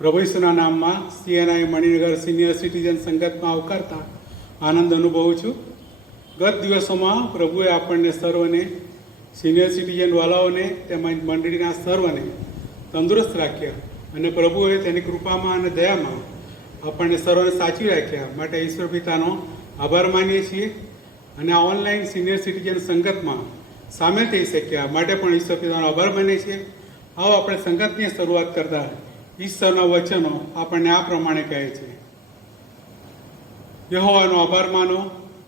પ્રભુ ઈસુના નામમાં CNI મણિનગર સિનિયર સિટીઝન સંગતમાં આવકારતા આનંદ અનુભવું છું. ગત દિવસોમાં પ્રભુએ આપણને સર્વને, સિનિયર સિટીઝન વાલાઓને તેમજ મંડળીના સર્વને તંદુરસ્ત રાખ્યા અને પ્રભુએ તેની કૃપામાં અને દયામાં આપણને સર્વને સાચવી રાખ્યા માટે ઈશ્વર પિતાનો આભાર માનીએ છીએ. અને આ ઓનલાઈન સિનિયર સિટીઝન સંગતમાં સામેલ થઈ શક્યા માટે પણ ઈશ્વર પિતાનો આભાર માનીએ છીએ. આવો આપણે સંગતની શરૂઆત કરતા ઈશ્વરના વચનો આપણને આ પ્રમાણે કહે છે: યહોવાનો આભાર માનો,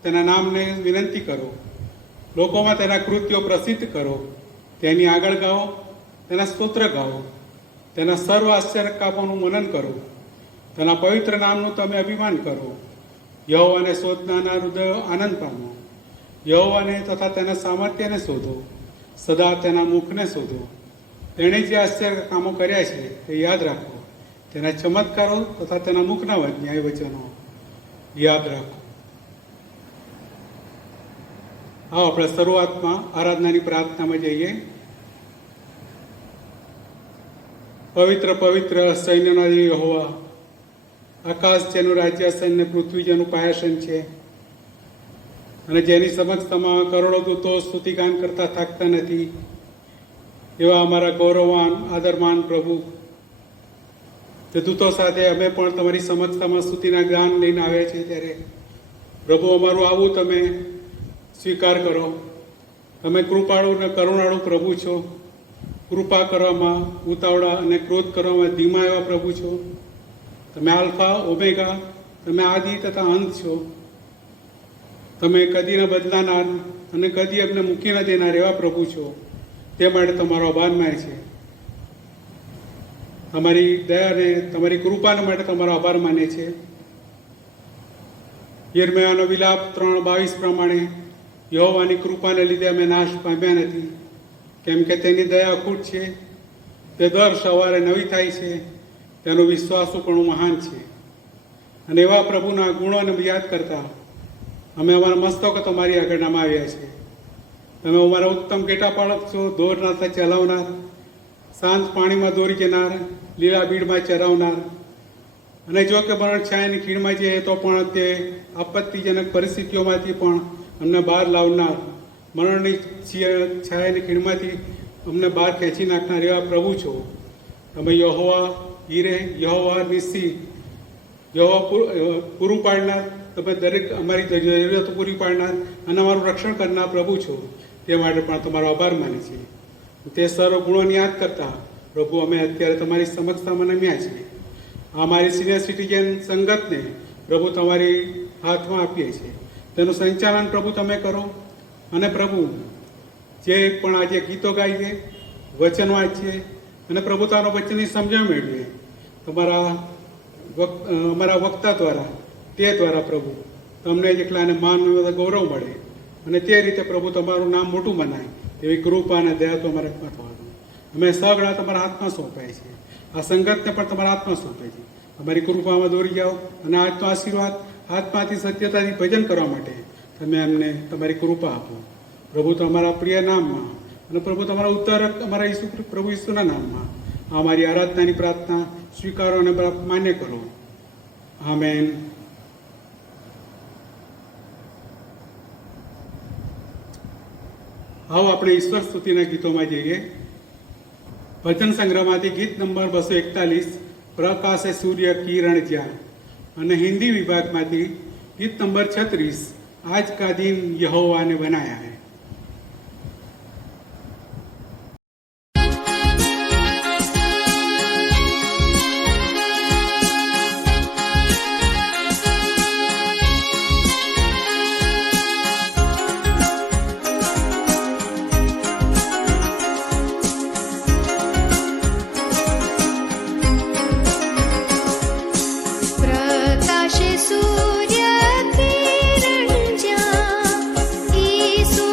તેના નામને વિનંતી કરો, લોકોમાં તેના કૃત્યો પ્રસિદ્ધ કરો, તેની આગળ ગાઓ, તેના સ્તોત્ર ગાઓ, તેના સર્વ આશ્ચર્ય કામોનું મનન કરો, તેના પવિત્ર નામનું તમે અભિમાન કરો. યહોવાને શોધનારના હૃદયો આનંદ પામો, યહોવાને તથા તેના સામર્થ્યને શોધો, સદા તેના મુખને શોધો. તેણે જે આશ્ચર્ય કામો કર્યા છે તે યાદ રાખો, તેના ચમત્કારો તથા તેના મુખના ન્યાય વચનો યાદ રાખો. આવો આપણે શરૂઆતમાં આરાધનાની પ્રાર્થનામાં જઈએ. પવિત્ર પવિત્ર સૈન્યનો યહોવા, આકાશ જેનું રાજ્ય સૈન્ય, પૃથ્વી જેનું પાયાસન છે અને જેની સમક્ષમાં કરોડો દૂતો સ્તુતિગાન કરતા થાકતા નથી, એવા અમારા ગૌરવવાન આદરમાન પ્રભુ, તે દૂતો સાથે અમે પણ તમારી સમક્ષતામાં સ્તુતિના ગાન લઈને આવ્યા છીએ. ત્યારે પ્રભુ, અમારું આવું તમે સ્વીકાર કરો. તમે કૃપાળુ અને કરુણાળુ પ્રભુ છો. કૃપા કરવામાં ઉતાવળા અને ક્રોધ કરવામાં ધીમા એવા પ્રભુ છો. તમે આલ્ફા ઓમેગા, તમે આદિ તથા અંત છો. તમે કદી ન બદલાનાર અને કદી અમને મૂકી ન દેનાર એવા પ્રભુ છો. તે માટે તમારો આભાર માને છે. તમારી દયાને, તમારી કૃપાને માટે તમારો આભાર માને છે. યિર્મયાનો વિલાપ 3:22 પ્રમાણે, યહોવાની કૃપાને લીધે અમે નાશ પામ્યા નથી, કેમ કે તેની દયા અખૂટ છે, તે દર સવારે નવી થાય છે, તેનું વિશ્વાસુપણું મહાન છે. અને એવા પ્રભુના ગુણોને યાદ કરતા અમે અમારા મસ્તકો તમારી આગળ નમાવ્યા છે. તમે અમારા ઉત્તમ કેટાપાળક છો, દોર નાતા ચલાવનાર, શાંત પાણીમાં દોરી જનાર, લીલા બીડમાં ચરાવનાર, અને જો કે મરણ છાયાની ખીણમાં જઈએ તો પણ તે આપત્તિજનક પરિસ્થિતિઓમાંથી પણ અમને બહાર લાવનાર, મરણની છાયાની ખીણમાંથી અમને બહાર ખેંચી નાખનાર એવા પ્રભુ છો. તમે યહોવા હીરે, યહોવા નિસ્સી, યહોવા પૂરું પાડનાર, તમે દરેક અમારી જરૂરિયાતો પૂરી પાડનાર અને અમારું રક્ષણ કરનાર પ્રભુ છો. તે માટે પણ તમારો આભાર માને છે. તે સર્વ ગુણોને યાદ કરતા પ્રભુ, અમે અત્યારે તમારી સમક્ષતામાં નમ્યા છીએ. અમારી સિનિયર સિટીઝન સંગતને પ્રભુ તમારી હાથમાં આપીએ છીએ. તેનું સંચાલન પ્રભુ તમે કરો. અને પ્રભુ, જે પણ આજે ગીતો ગાઈએ, વચન વાંચીએ અને પ્રભુ તારા વચનની સમજણ મેળવીએ, અમારા વક્તા દ્વારા, તે દ્વારા પ્રભુ તમને જેટલાને માન ગૌરવ મળે અને તે રીતે પ્રભુ તમારું નામ મોટું બનાય એવી કૃપા અને દયા તો અમારે થવા દો. અમે સગળા તમારા હાથમાં સોંપાય છે. આ સંગતને પણ તમારા હાથમાં સોંપાય છે. અમારી કૃપામાં દોરી જાઓ અને આજનો આશીર્વાદ આત્માથી સત્યતાથી ભજન કરવા માટે તમે અમને તમારી કૃપા આપો. પ્રભુ, તમારા પ્રિય નામમાં અને પ્રભુ તમારા ઉત્તર અમારા પ્રભુ ઈસુના નામમાં અમારી આરાધનાની પ્રાર્થના સ્વીકારો અને માન્ય કરો. આમેન. આવો આપણે ઈશ્વર સ્તુતિના ગીતોમાં જઈએ. ભજન સંગ્રહમાંથી ગીત નંબર 241, પ્રકાશે સૂર્ય કિરણ જ્યાં, અને હિન્દી વિભાગમાંથી ગીત નંબર 36, આજ કા દિન યહોવા ને બનાયા હૈ. પ્રકાશે સૂર્ય કિરણ જ્યાં, ઈસુ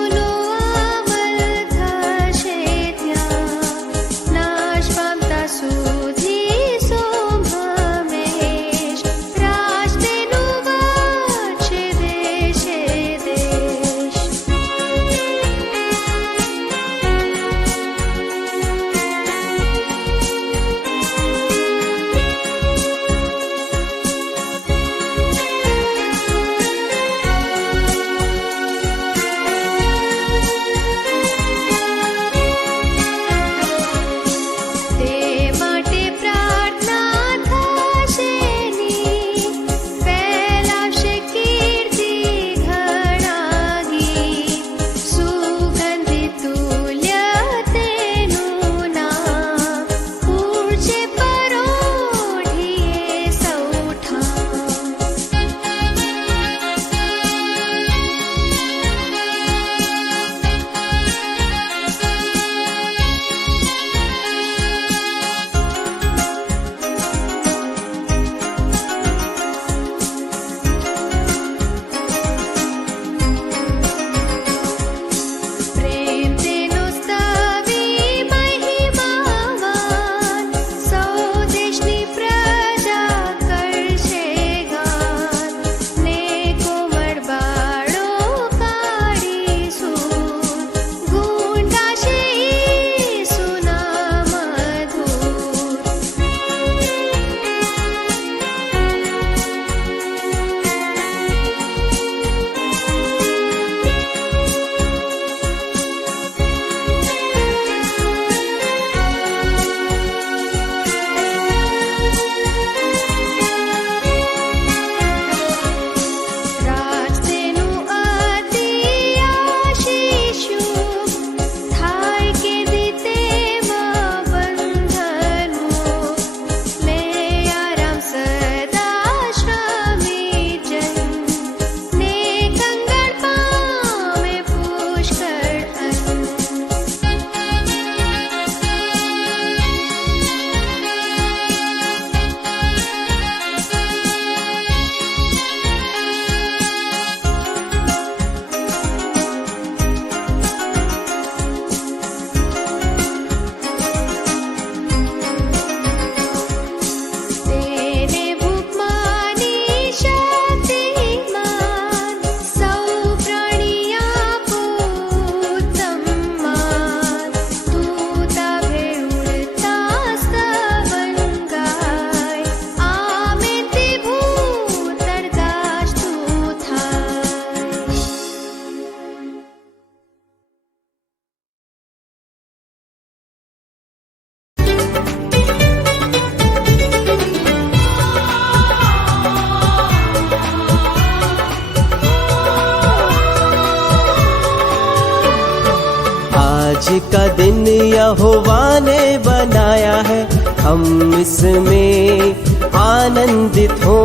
का दिन यहोवा ने बनाया है, हम इसमें आनंदित हो,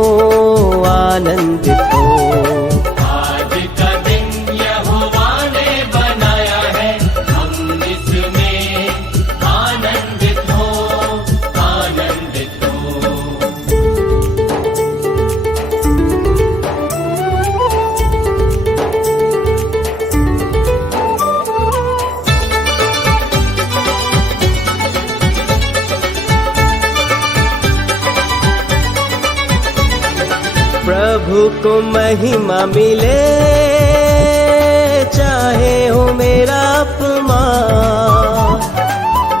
आनंदित हो। आज का दिन यहोवा ने बनाया है, हम इसमें आनंदित हो, आनंदित हो। प्रभु को महिमा मिले, चाहे हो मेरा अपमान।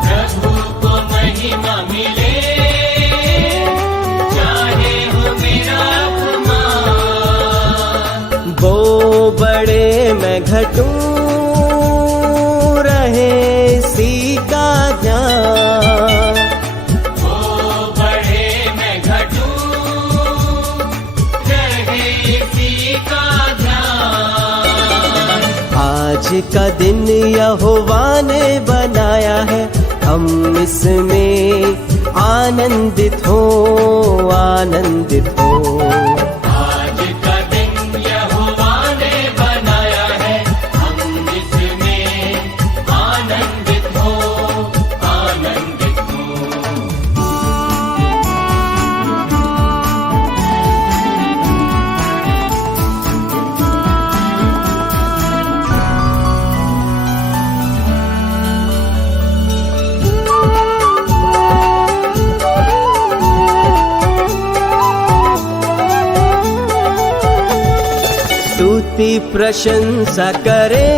प्रभु को महिमा मिले, चाहे हो मेरा अपमान। वो बड़े मैं घटूं, रहे इसी का ध्यान। वो बड़े मैं घटूं, रहे इसी का ध्यान। आज का दिन यहोवा ने बनाया है, हम इसमें आनंदित हो, आनंदित हो। आज का दिन यहोवा ने बनाया है, हम इसमें आनंदित हो, आनंदित हो। स्तुति प्रशंसा करे,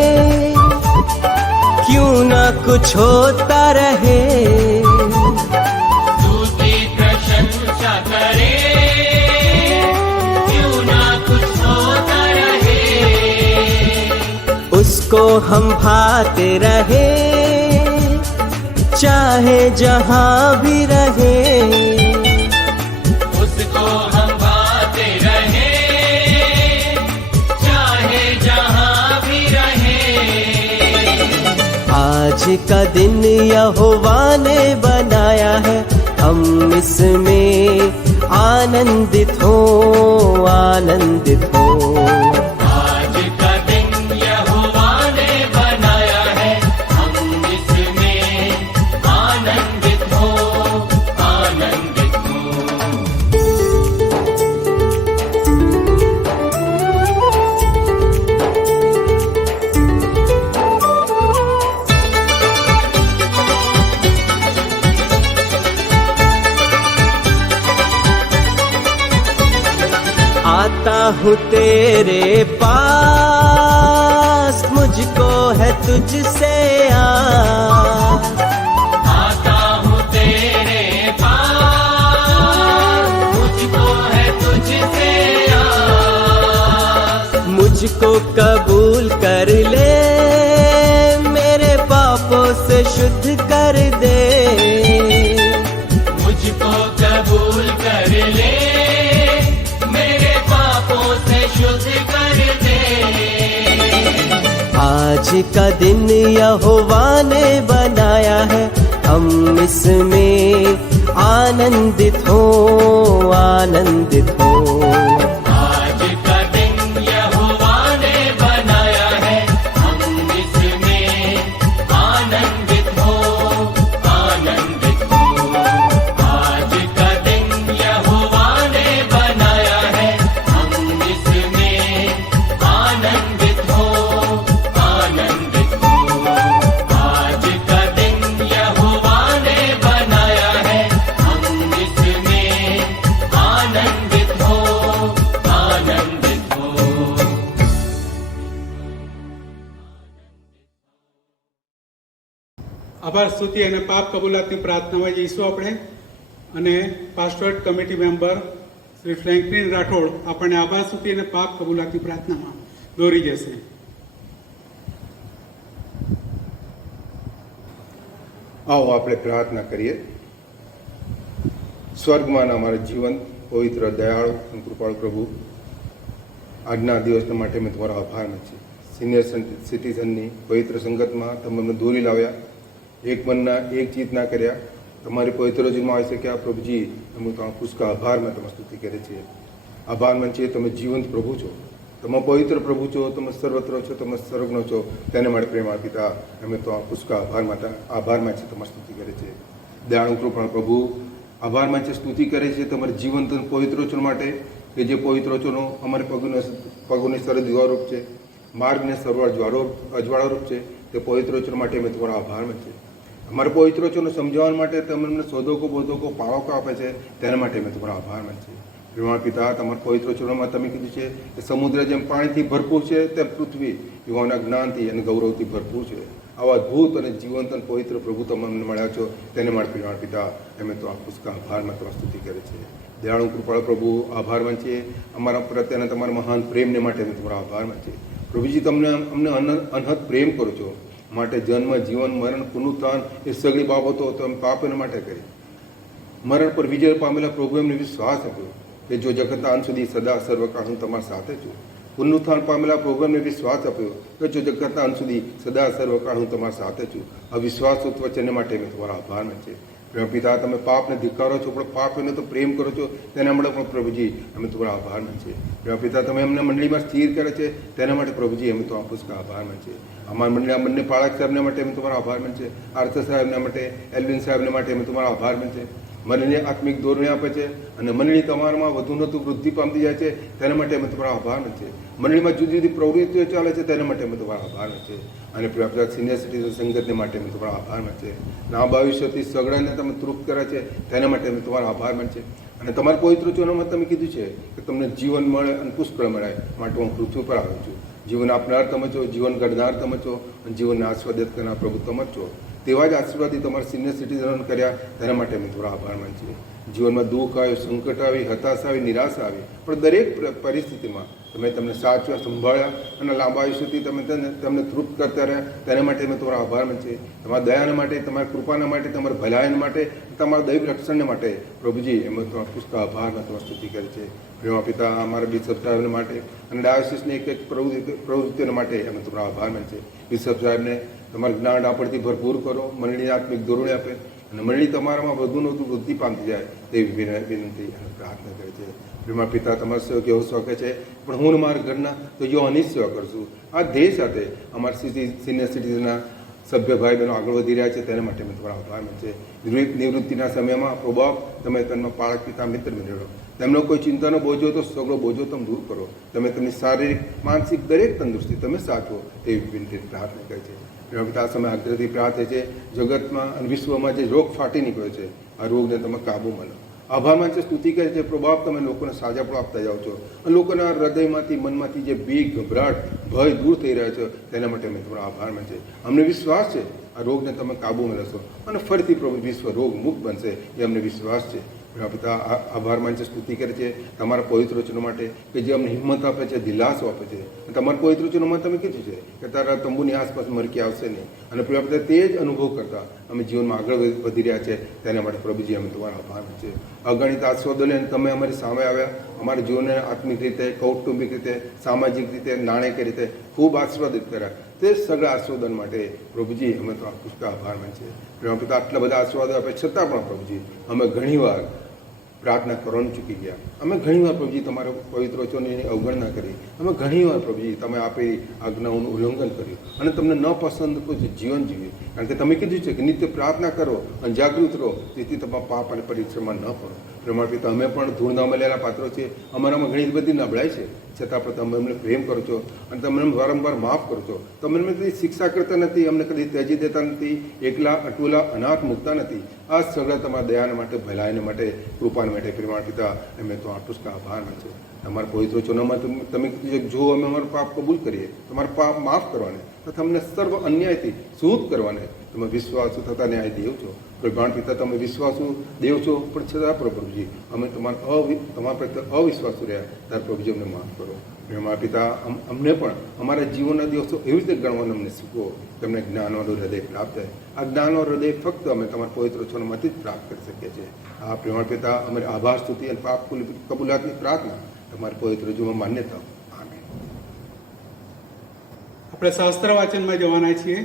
क्यों न कुछ होता रहे। स्तुति प्रशंसा करे, क्यों ना कुछ होता रहे। उसको हम भाते रहे, चाहे जहां भी रहे। उसको हम भाते रहे, चाहे जहां भी रहे। आज का दिन यहोवा ने बनाया है, हम इसमें आनंदित हो, आनंदित हो। आज का दिन यहोवा ने बनाया है, हम इसमें आनंदित हो, आनंदित हो। आता हूँ तेरे पास, मुझको है तुझसे आस। आता हूँ तेरे पास, मुझको है तुझसे आस। मुझको कबूल कर ले, मेरे पापों से शुद्ध कर दे। मुझको कबूल कर ले, मेरे पापों से शुद्ध कर दे। आज का दिन यहोवा ने बनाया है, हम इसमें आनंदित हो, आनंदित हो। आज का दिन यहोवा ने बनाया है, हम इसमें आनंदित हो, आनंदित हो। आज का दिन यहोवा ने बनाया है, हम इसमें आनंदित हो, आनंदित हो। आज का दिन यहोवा ने बनाया है, हम इसमें आनंदित हो, आनंदित हो। આભાર સ્તુતિ અને પાપ કબૂલાતની પ્રાર્થનામાં જઈશું આપણે અને pastorate committee member Shri Franklin Rathod આપણને આભાર સ્તુતિ અને પાપ કબૂલાતની પ્રાર્થનામાં દોરી જશે. आओ આપણે પ્રાર્થના કરીએ. સ્વર્ગમાં અમારા જીવન પવિત્ર દયાળુ અને કૃપાળુ પ્રભુ, આજના દિવસના માટે મેં તમારો આભાર નથી. સિનિયર સિટીઝનની પવિત્ર સંગતમાં તમે અમને દોરી લાવ્યા. એક મનના એક ચિત્ત ના કર્યા. તમારી પવિત્ર રજૂમાં આવે છે કે આ પ્રભુજી અમે તમારા પુષ્કળ આભારમાં તમે સ્તુતિ કરે છે. આભાર માન છે તમે જીવંત પ્રભુ છો, તમે પવિત્ર પ્રભુ છો, તમે સર્વત્ર છો, તમે સર્વજ્ઞ છો. તેને માટે પ્રેમા પિતા અમે તો પુષ્કળ આભારમાં છે તમારી સ્તુતિ કરે છે. દયાળુ કૃપાળુ પ્રભુ આભારમાં છે સ્તુતિ કરે છે તમારા જીવંત પવિત્ર વચન માટે કે જે પવિત્ર વચનો અમારે પગોની સરળ દીવારૂપ છે, માર્ગને સરળ અજવાળારૂપ છે. તે પવિત્ર વચનો માટે અમે તમારા આભારમાં છે. અમારા પવિત્ર વચનો સમજાવવા માટે તમે અમને શોધકો બોધકો પાળકો આપે છે, તેના માટે અમે તમારા આભારમાં છે. પ્રેમા પિતા તમારા પવિત્ર વચનોમાં તમે કીધું છે કે સમુદ્ર જેમ પાણીથી ભરપૂર છે તેમ પૃથ્વી યુવાના જ્ઞાનથી અને ગૌરવથી ભરપૂર છે. આવા અદ્ભુત અને જીવંત અને પવિત્ર પ્રભુ તમે અમને મળ્યા છો, તેને માટે પ્રેમા પિતા અમે તો આ પુષ્કળ આભારમાં તમારી સ્તુતિ કરે છે. દયાળુ કૃપાળુ પ્રભુ આભારમાં છે અમારા પ્રત્યેના તમારા મહાન પ્રેમને માટે અમે તમારા આભારમાં છે. પ્રભુજી તમને અમને અનહદ પ્રેમ કરો છો માટે જન્મ, જીવન, મરણ, પુનરુત્થાન એ સગળી બાબતો તમે પાપ એના માટે કરી. મરણ પર વિજય પામેલા પ્રભુ એમને વિશ્વાસ આપ્યો કે જો જગતના અંત સુધી સદા સર્વકાળ હું તમારી સાથે છું. પુનરુત્થાન પામેલા પ્રભુ એમને વિશ્વાસ આપ્યો કે જો જગતના અંત સુધી સદા સર્વકાળ હું તમારી સાથે છું. આ વિશ્વાસ વચનને માટે અમે તમારા આભારમાં છે. પ્રેમ પિતા તમે પાપને ધિક્કારો છો પણ પાપ એને તો પ્રેમ કરો છો, તેના માટે પણ પ્રભુજી અમે તમારા આભારમાં છે. પ્રેમ પિતા તમે અમને મંડળીમાં સ્થિર કરે છે, તેના માટે પ્રભુજી અમે તો આ પુષ્કળ આભારમાં છે. અમારા મંડળી બંને પાળક સાહેબને માટે અમે તમારા આભારમાં છે. આર્થ સાહેબના માટે, એલ્વિન સાહેબને માટે અમે તમારા આભારમાં છે. મંડળીને આત્મિક ધોરણે આપે છે અને મંડળી તમારામાં વધુ નતું વૃદ્ધિ પામતી જાય છે, તેના માટે અમે તમારા આભારમાં છે. મંડળીમાં જુદી જુદી પ્રવૃત્તિઓ ચાલે છે, તેના માટે અમે તમારા આભારમાં છે. અને પ્રાપ્ત સિનિયર સિટીઝન સંગતને માટે અમે તમારા આભારમાં છે. ના ભવિષ્યથી સગડાને તમે તૃપ્ત કરે છે, તેના માટે અમે તમારા આભારમાં છે. અને તમારા પવિત્ર વચનોમાં તમે કીધું છે કે તમને જીવન મળે અને પુષ્કળ મળે માટે હું પૃથ્વી પર આવ્યો છું. જીવન આપનાર તમે છો, જીવન ઘડનાર તમે છો અને જીવનને આસ્વાદિત કરનાર પ્રભુ તમે જ છો. તેવા જ આશીર્વાદી તમારા સિનિયર સિટીઝન કર્યા, તેના માટે અમે થોડા આભારમાં છીએ. જીવનમાં દુઃખ આવ્યું, સંકટ આવી, હતાશા આવી, નિરાશા આવી, પણ દરેક પરિસ્થિતિમાં તમે તમને સાચવ્યા, સંભાળ્યા અને લાંબા આયુષ્યથી તમે તમને તૃપ્ત કરતા રહ્યા, તેના માટે અમે તમારા આભારમાં છીએ. તમારા દયાના માટે, તમારા કૃપાના માટે, તમારા ભલાઈના માટે, તમારા દૈવ રક્ષણને માટે પ્રભુજી અમે તમારા પુષ્કળ આભારમાં તમારી સ્તુતિ કરી છે. પ્રેમા પિતા અમારા બિશપ સાહેબને માટે અને ડાયોસિસની એક પ્રવૃત્તિઓને માટે અમે તમારા આભારમાં છે. બિશપ સાહેબને તમારા જ્ઞાન આપણથી ભરપૂર કરો, મંડળીને આત્મિક ધોરણે આપે અને મંડળી તમારામાં વધુને વધુ વૃદ્ધિ પામતી જાય તેવી વિનંતી અને પ્રાર્થના કરે છે. પ્રેમા પિતા તમારા સેવક એવો શોખે છે પણ હું મારા ઘરના તો યોહાની જ સેવા કરશું. આ ધ્યેય સાથે અમારા સિનિયર સિટીઝનના સભ્ય ભાઈ બહેનો આગળ વધી રહ્યા છે, તેના માટે અમે તમારા આભારમાં છે. નિવૃત્તિના સમયમાં પ્રભાવ તમે તેમનો પાળક પિતા મિત્ર મેળવો. તેમનો કોઈ ચિંતાનો બોજો તો સગળો બોજો તમે દૂર કરો. તમે તેમની શારીરિક, માનસિક દરેક તંદુરસ્તી તમે સાચવો તેવી વિનંતી પ્રાર્થના કરે છે. આ સમય આગ્રહથી પ્રાર્થના છે જગતમાં અને વિશ્વમાં જે રોગ ફાટી નીકળ્યો છે, આ રોગને તમે કાબૂમાં લો. આભારમાં છે સ્તુતિ કરે છે પ્રભાવ તમે લોકોને સાજાપણું આપતા જાઓ છો અને લોકોના હૃદયમાંથી, મનમાંથી જે બીક, ગભરાટ, ભય દૂર થઈ રહ્યા છે, તેના માટે અમે તમારા આભારમાં છે. અમને વિશ્વાસ છે આ રોગને તમે કાબૂમાં લેશો અને ફરીથી પ્રભુ વિશ્વ રોગ મુક્ત બનશે, એ અમને વિશ્વાસ છે. પિતા આભારમાં છે સ્તુતિ કરે છે તમારા પવિત્ર વચનો માટે કે જે અમને હિંમત આપે છે, દિલાસો આપે છે. તમારા પવિત્ર વચનોમાં તમે કીધું છે કે તારા તંબુની આસપાસ મરકી આવશે નહીં અને પિતા તે જ અનુભવ કરતા અમે જીવનમાં આગળ વધી રહ્યા છે, તેના માટે પ્રભુજી અમે તમારા આભાર છે. અગણિત આસ્વાદોને તમે અમારી સામે આવ્યા, અમારા જીવનને આત્મિક રીતે, કૌટુંબિક રીતે, સામાજિક રીતે, નાણાકીય રીતે ખૂબ આશીર્વાદિત કર્યા. તે સગળા આસ્વાદન માટે પ્રભુજી અમે તો પુષ્કળ આભારમાં છે. પ્રેમા પિતા આટલા બધા આશીર્વાદો આપે છતાં પણ પ્રભુજી અમે ઘણીવાર પ્રાર્થના કરવાનું ચૂકી ગયા. અમે ઘણીવાર પ્રભુજી તમારા પવિત્ર વચનોની અવગણના કરી. અમે ઘણીવાર પ્રભુજી તમે આપેલી આજ્ઞાઓનું ઉલ્લંઘન કર્યું અને તમને ન પસંદ જીવન જીવ્યું. કારણ કે તમે કીધું છે કે નિત્ય પ્રાર્થના કરો અને જાગૃત રહો, તેથી તમારા પાપ અને પરીક્ષામાં ન પડો. પ્રેમા પિતા અમે પણ ધૂળના મળેલા પાત્રો છે, અમારામાં ઘણી બધી નબળાઈ છે, છતાં પણ તમે અમને પ્રેમ કરો છો અને તમે અમને વારંવાર માફ કરો છો. તમે અમને કદી શિક્ષા કરતા નથી, અમને કદી ત્યજી દેતા નથી, એકલા અટુલા અનાથ મૂકતા નથી. આ સગળા તમારા દયાના માટે, ભલાઈને માટે, કૃપાને માટે પ્રેમા પિતા અમે તો આ પુષ્કળ આભારમાં છે. તમારા પવિત્ર વચનોમાં તમે કીધું છે જો અમે અમારું પાપ કબૂલ કરીએ, તમારા પાપ માફ કરવાને તથા અમને સર્વ અન્યાયથી શુદ્ધ કરવાને તમે વિશ્વાસુ થતા ન્યાય દેવ છો. પ્રેમાણ પિતા તમે વિશ્વાસુ દેવ છો, પણ છતાં પ્રભુજી અમે તમારા પ્રત્યે અવિશ્વાસુ રહ્યા, ત્યારે પ્રભુજી અમને માફ કરો. પ્રેમા પિતા અમને પણ અમારા જીવનના દિવસો એવી રીતે ગણવાનું અમને શીખવો, તમને જ્ઞાનવાળું હૃદય પ્રાપ્ત થાય. આ જ્ઞાનવાળું હૃદય ફક્ત અમે તમારા પવિત્ર વચનોમાંથી જ પ્રાપ્ત કરી શકીએ છીએ. આ પ્રેમાળ પિતા અમારી આભાર સ્તુતિ અને પાપ કબૂલાતની પ્રાર્થના તમારા પવિત્ર જીવનમાં માન્યતા. આપણે શાસ્ત્ર વાચનમાં જવાના છીએ.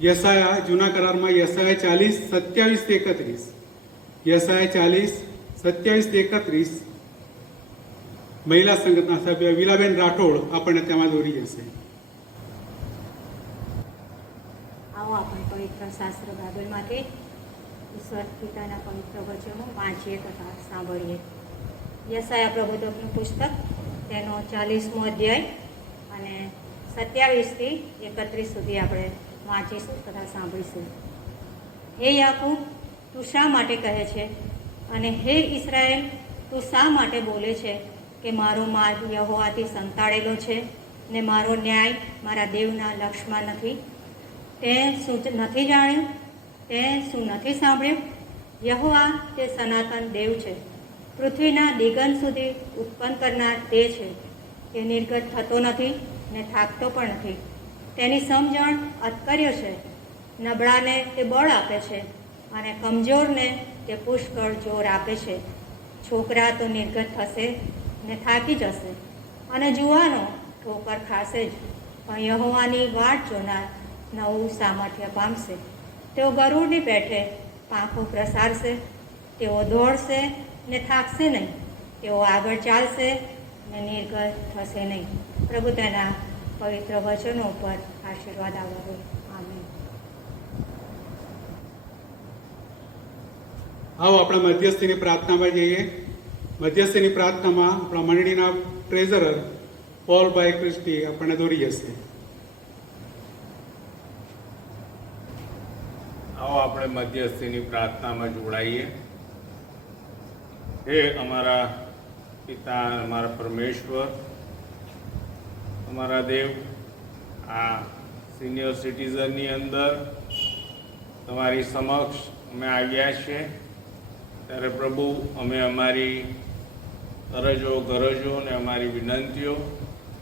યસાયા જૂના કરારમાં યસાયા 40:27-31, યસાયા 40:27-31 મહિલા સંગતના સભ્ય વિલાબેન રાઠોડ આપણને તેમાં દોરી જશે. આવો આપણે પવિત્ર શાસ્ત્ર બાઇબલમાંથી ઈશ્વર પિતાના પવિત્ર વચનો વાંચીએ તથા સાંભળીએ. યસાયા પ્રબોધકનું પુસ્તક તેનો 40મો અધ્યાય અને 27થી 31 સુધી આપણે વાંચીશું તથા સાંભળીશું. હે યાકૂબ, તું શા માટે કહે છે, અને હે ઇસરાએલ, તું શા માટે બોલે છે કે મારો માર્ગ યહોવાથી સંતાડેલો છે ને મારો ન્યાય મારા દેવના લક્ષમાં નથી? તે શું નથી જાણ્યું? તે શું નથી સાંભળ્યું? યહોવા તે સનાતન દેવ છે, પૃથ્વીના દિગંત સુધી ઉત્પન્ન કરનાર તે છે. તે નિર્ગત થતો નથી ને થાકતો પણ નથી. તેની સમજણ અતકર્ય છે. નબળાને તે બળ આપે છે અને કમજોરને તે પુષ્કળ જોર આપે છે. છોકરા તો નિર્ગત થશે ને થાકી જશે, અને જુવાનો ઠોકર ખાશે જ, પણ યહોવાની વાટ જોનાર નવું સામર્થ્ય પામશે. તેઓ ગરુડની પેઠે પાંખો પ્રસારશે. તેઓ દોડશે ને થાકશે નહીં. તેઓ આગળ ચાલશે ને નિર્ગત થશે નહીં. પ્રભુ તેના પવિત્ર વચનો ઉપર આશીર્વાદ આવો. આમીન. આવો આપણા મધ્યસ્થીની પ્રાર્થનામાં જઈએ. મધ્યસ્થીની પ્રાર્થનામાં આપણા મંડળીના ટ્રેઝરર પોલભાઈ ક્રિસ્ટી આપણને દોરી જશે. આવો આપણે મધ્યસ્થીની પ્રાર્થનામાં જોડાઈએ. હે અમારા પિતા, અમારા પરમેશ્વર, અમારા દેવ, આ સિનિયર સિટીઝનની અંદર તમારી સમક્ષ અમે આવ્યા છીએ. ત્યારે પ્રભુ, અમે અમારી અરજો, ગરજો અને અમારી વિનંતીઓ,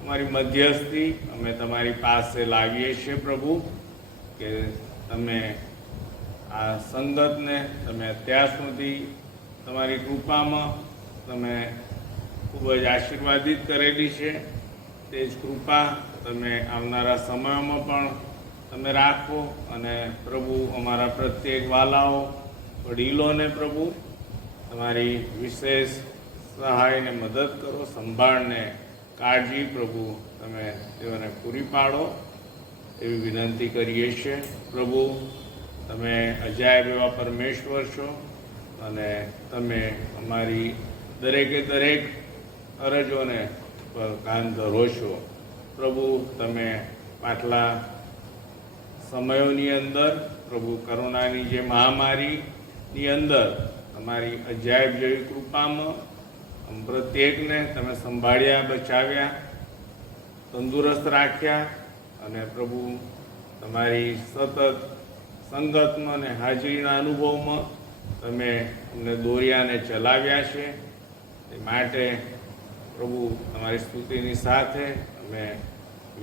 અમારી મધ્યસ્થી અમે તમારી પાસે લાવીએ છીએ પ્રભુ, કે તમે આ સંગતને તમે અત્યાર સુધી તમારી કૃપામાં તમે ખૂબ જ આશીર્વાદિત કરેલી છે. તે જ કૃપા તમે આવનારા સમયોમાં પણ તમે રાખો. અને પ્રભુ, અમારા પ્રત્યેક વાલાઓ, વડીલોને પ્રભુ તમારી વિશેષ સહાયને મદદ કરો, સંભાળને કાળજી પ્રભુ તમે તેઓને પૂરી પાડો એવી વિનંતી કરીએ છીએ. પ્રભુ, તમે અજાયબ એવા પરમેશ્વર છો અને તમે અમારી દરેકે દરેક અરજોને પર કાન ધરો છો. પ્રભુ, તમે પાછલા સમયોની અંદર પ્રભુ કોરોનાની જે મહામારીની અંદર તમારી અજાયબ જેવી કૃપામાં પ્રત્યેકને તમે સંભાળ્યા, બચાવ્યા, તંદુરસ્ત રાખ્યા. અને પ્રભુ, તમારી સતત સંગતમાં અને હાજરીના અનુભવમાં તમે અમને દોર્યા અને ચલાવ્યા છે. તે માટે પ્રભુ, તમારી સ્તુતિની સાથે અમે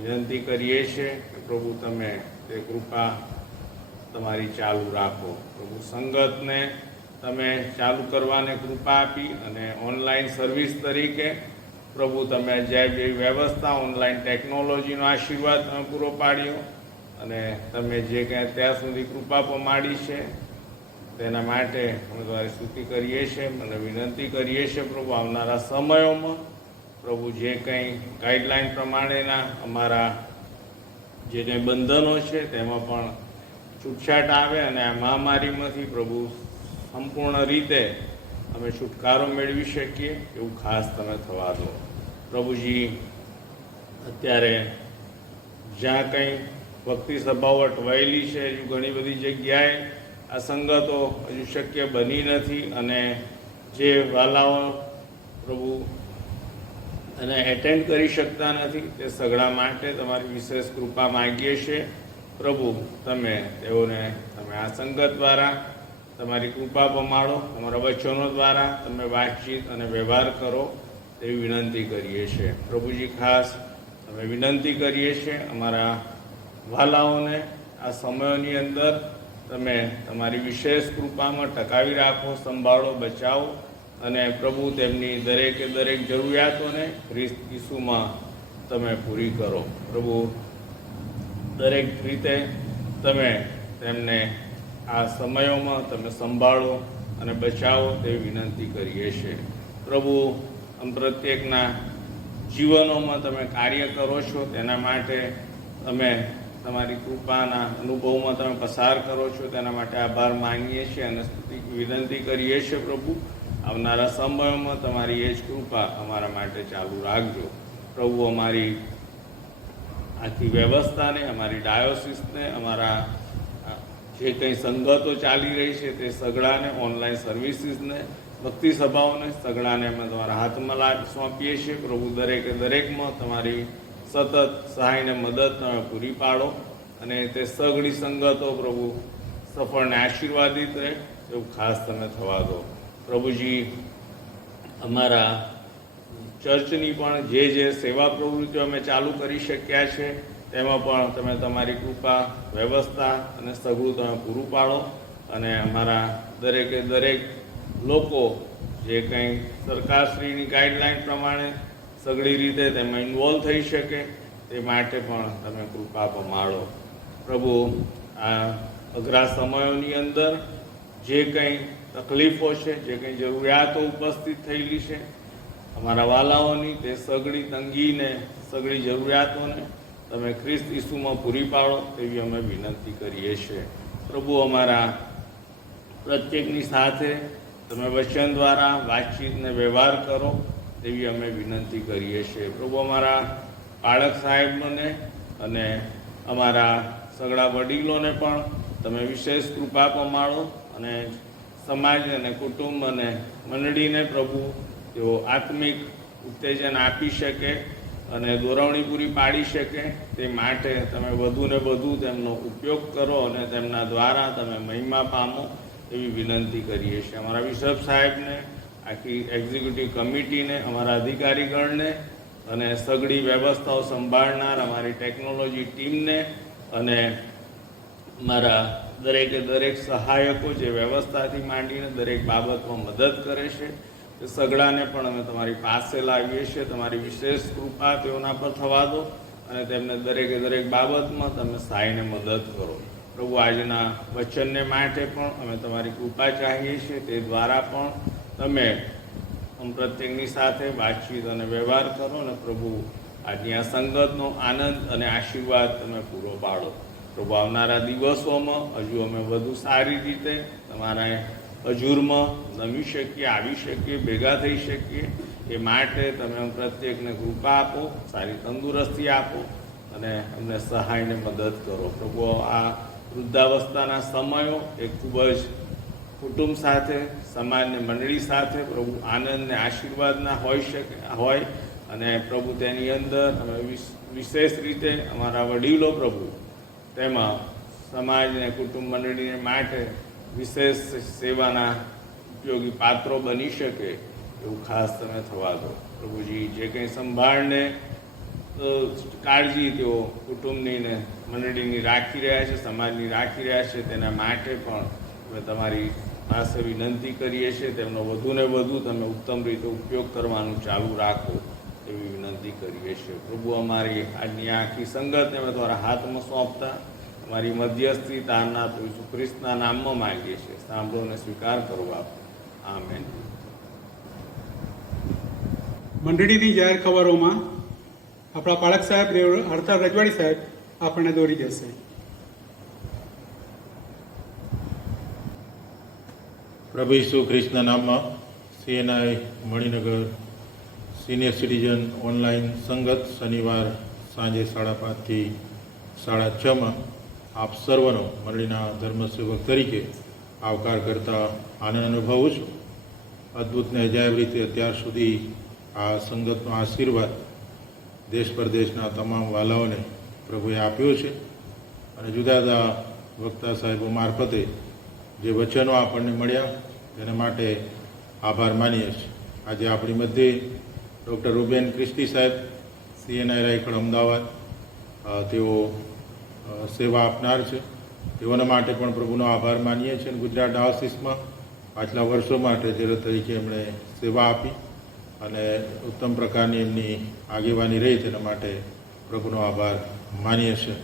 વિનંતી કરીએ છીએ કે પ્રભુ તમે તે કૃપા તમારી ચાલુ રાખો. પ્રભુ, સંગતને તમે ચાલુ કરવાને કૃપા આપી અને ઓનલાઈન સર્વિસ તરીકે પ્રભુ તમે અજાયબ જેવી વ્યવસ્થા, ઓનલાઈન ટેકનોલોજીનો આશીર્વાદ તમે પૂરો પાડ્યો. અને તમે જે કંઈ અત્યાર સુધી કૃપા પમાડી છે તેના માટે અમે તમારી સ્તુતિ કરીએ છીએ અને વિનંતી કરીએ છીએ પ્રભુ, આવનારા સમયોમાં પ્રભુ જે કંઈ ગાઈડલાઈન પ્રમાણેના અમારા જે કંઈ બંધનો છે તેમાં પણ છૂટછાટ આવે અને આ મહામારીમાંથી પ્રભુ સંપૂર્ણ રીતે અમે છુટકારો મેળવી શકીએ એવું ખાસ તમે થવા દો. પ્રભુજી, અત્યારે જ્યાં કંઈ ભક્તિ સભાઓ અટવાયેલી છે, હજુ ઘણી બધી જગ્યાએ આ સંગતો હજુ શક્ય બની નથી અને જે વાલાઓ પ્રભુ અને એટેન્ડ કરી શકતા નથી તે સગડા માટે તમારી વિશેષ કૃપા માગીએ છીએ. પ્રભુ, તમે તેઓને તમે આ સંગત દ્વારા તમારી કૃપા પમાડો, તમારા વચનો દ્વારા તમે વાતચીત અને વ્યવહાર કરો તેવી વિનંતી કરીએ છીએ. પ્રભુજી, ખાસ અમે વિનંતી કરીએ છીએ અમારા વાલાઓને આ સમયોની અંદર તમે તમારી વિશેષ કૃપામાં ટકાવી રાખો, સંભાળો, બચાવો અને પ્રભુ તેમની દરેકે દરેક જરૂરિયાતોને ખ્રિસ્ત ઈસુમાં તમે પૂરી કરો. પ્રભુ, દરેક રીતે તમે તેમને આ સમયોમાં તમે સંભાળો અને બચાવો તેવી વિનંતી કરીએ છીએ. પ્રભુ, આમ પ્રત્યેકના જીવનોમાં તમે કાર્ય કરો છો તેના માટે તમે તમારી કૃપાના અનુભવમાં તમે પસાર કરો છો તેના માટે આભાર માનીએ છીએ અને વિનંતી કરીએ છીએ. પ્રભુ, આવનારા સમયોમાં તમારી એ જ કૃપા અમારા માટે ચાલુ રાખજો. પ્રભુ, અમારી આખી વ્યવસ્થાને, અમારી ડાયોસિસને, અમારા જે કંઈ સંગતો ચાલી રહી છે તે સગડાને, ઓનલાઈન સર્વિસીસને, ભક્તિ સભાઓને સગડાને અમે તમારા હાથમાં સોંપીએ છીએ. પ્રભુ, દરેકે દરેકમાં તમારી સતત સહાયને મદદ તમે પૂરી પાડો અને તે સગડી સંગતો પ્રભુ સફળ ને આશીર્વાદિત રહે એવું ખાસ તમે થવા દો. પ્રભુજી, અમારા ચર્ચની પણ જે સેવા પ્રવૃત્તિઓ અમે ચાલુ કરી શક્યા છે તેમાં પણ તમે તમારી કૃપા, વ્યવસ્થા અને સઘળું તમે પૂરું પાડો અને અમારા દરેકે દરેક લોકો જે કંઈ સરકારશ્રીની ગાઈડલાઈન પ્રમાણે સઘળી રીતે તેમાં ઇન્વોલ્વ થઈ શકે તે માટે પણ તમે કૃપા પમાડો. પ્રભુ, આ અઘરા સમયોની અંદર જે કંઈ તકલીફો છે, જે કંઈ જરૂરિયાતો ઉપસ્થિત થયેલી છે અમારા વાલાઓની, તે સઘળી તંગીને, સઘળી જરૂરિયાતોને તમે ખ્રિસ્ત ઈસુમાં પૂરી પાડો તેવી અમે વિનંતી કરીએ છીએ. પ્રભુ, અમારા પ્રત્યેકની સાથે તમે વચન દ્વારા વાતચીતને વ્યવહાર કરો તેવી અમે વિનંતી કરીએ છીએ. પ્રભુ, અમારા બાળક સાહેબને અને અમારા સગળા વડીલોને પણ તમે વિશેષ કૃપા પમાડો અને સમાજ અને કુટુંબ અને મંડળીને પ્રભુ તેઓ આત્મિક ઉત્તેજન આપી શકે અને દોરવણી પૂરી પાડી શકે તે માટે તમે વધુ ને વધુ તેમનો ઉપયોગ કરો અને તેમના દ્વારા તમે મહિમા પામો એવી વિનંતી કરીએ છીએ. અમારા બિશપ સાહેબને, આખી એક્ઝિક્યુટિવ કમિટીને, અમારા અધિકારીગણને અને સઘળી વ્યવસ્થાઓ સંભાળનાર અમારી ટેકનોલોજી ટીમને અને અમારા દરેકે દરેક સહાયકો જે વ્યવસ્થાથી માંડીને દરેક બાબતમાં મદદ કરે છે તે સઘળાને પણ અમે તમારી પાસે લાવીએ છીએ. તમારી વિશેષ કૃપા તેઓના પર થવા દો અને તેમને દરેકે દરેક બાબતમાં તમે સહાયને મદદ કરો. પ્રભુ, આજના વચનને માટે પણ અમે તમારી કૃપા ચાહીએ છીએ. તે દ્વારા પણ તમે પ્રત્યેકની સાથે વાતચીત અને વ્યવહાર કરો અને પ્રભુ, આજની આ સંગતનો આનંદ અને આશીર્વાદ તમે પૂરો પાડો. પ્રભુ, આવનારા દિવસોમાં હજુ અમે વધુ સારી રીતે તમારા હજુરમાં નમી શકીએ, આવી શકીએ, ભેગા થઈ શકીએ એ માટે તમે પ્રત્યેકને કૃપા આપો, સારી તંદુરસ્તી આપો અને અમને સહાયને મદદ કરો. પ્રભુ, આ વૃદ્ધાવસ્થાના સમયો એ ખૂબ જ કુટુંબ સાથે, સમાજની મંડળી સાથે પ્રભુ આનંદ ને આશીર્વાદના હોય અને પ્રભુ તેની અંદર અમે વિશેષ રીતે અમારા વડીલો પ્રભુ તેમાં સમાજને, કુટુંબ મંડળીને માટે વિશેષ સેવાના ઉપયોગી પાત્રો બની શકે એવું ખાસ તમે થવા દો. પ્રભુજી, જે કંઈ સંભાળને કાળજી તેઓ કુટુંબની ને મંડળીની રાખી રહ્યા છે, સમાજની રાખી રહ્યા છે તેના માટે પણ અમે તમારી પાસે વિનંતી કરીએ છીએ. તેમનો વધુ ને વધુ તમે ઉત્તમ રીતે ઉપયોગ કરવાનું ચાલુ રાખો એવી વિનંતી કરીએ છીએ. પ્રભુ, અમારી આજની આખી સંગતને અમે તમારા હાથમાં સોંપતા અમારી મધ્યસ્થી તારના ઈસુ ખ્રિસ્તના નામમાં માંગીએ છીએ. સાંભળો અને સ્વીકાર કરો આપો. આમેન. મંડળીની જાહેર ખબરોમાં આપણા પાળક સાહેબ હડતાલ રજવાડી સાહેબ આપણને દોરી જશે. પ્રભુ ઈસુ ખ્રિસ્તના નામમાં CNI Maninagar senior citizen online સંગત શનિવાર સાંજે 5:30 થી 6:30 આપ સર્વનો મંડળીના ધર્મસેવક તરીકે આવકાર કરતા આનંદ અનુભવું છું. અદ્ભુત ને અજાયબ રીતે અત્યાર સુધી આ સંગતનો આશીર્વાદ દેશ પરદેશના તમામ વાલાઓને પ્રભુએ આપ્યો છે અને જુદા જુદા વક્તા સાહેબો મારફતે જે વચનો આપણને મળ્યા તેના માટે આભાર માનીએ છીએ. આજે આપણી મધ્યે ડૉક્ટર રૂબેન ક્રિસ્ટી સાહેબ, CNI રાયખડ અમદાવાદ, તેઓ સેવા આપનાર છે. તેઓના માટે પણ પ્રભુનો આભાર માનીએ છીએ. અને ગુજરાત ડાયોસિસમાં પાછલા વર્ષો માટે ટ્રેઝરર તરીકે એમણે સેવા આપી અને ઉત્તમ પ્રકારની એમની આગેવાની રહી તેના માટે પ્રભુનો આભાર માનીએ છીએ.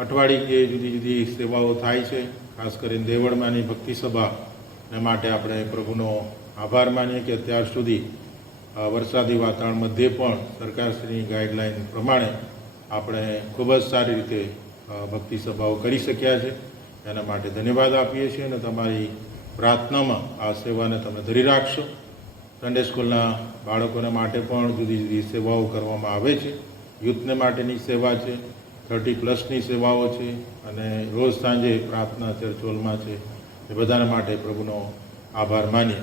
અઠવાડિયે જુદી જુદી સેવાઓ થાય છે. ખાસ કરીને દેવળમાંની ભક્તિ સભાને માટે આપણે પ્રભુનો આભાર માનીએ કે અત્યાર સુધી વરસાદી વાતાવરણ મધ્યે પણ સરકારશ્રીની ગાઈડલાઈન પ્રમાણે આપણે ખૂબ જ સારી રીતે ભક્તિ સભાઓ કરી શક્યા છે. એના માટે ધન્યવાદ આપીએ છીએ અને તમારી પ્રાર્થનામાં આ સેવાને તમે ધરી રાખશો. સન્ડે સ્કૂલના બાળકોને માટે પણ જુદી જુદી સેવાઓ કરવામાં આવે છે. યુથને માટેની સેવા છે, 30+ સેવાઓ છે અને રોજ સાંજે પ્રાર્થના ચર્ચ હોલમાં છે. એ બધાના માટે પ્રભુનો આભાર માનીએ.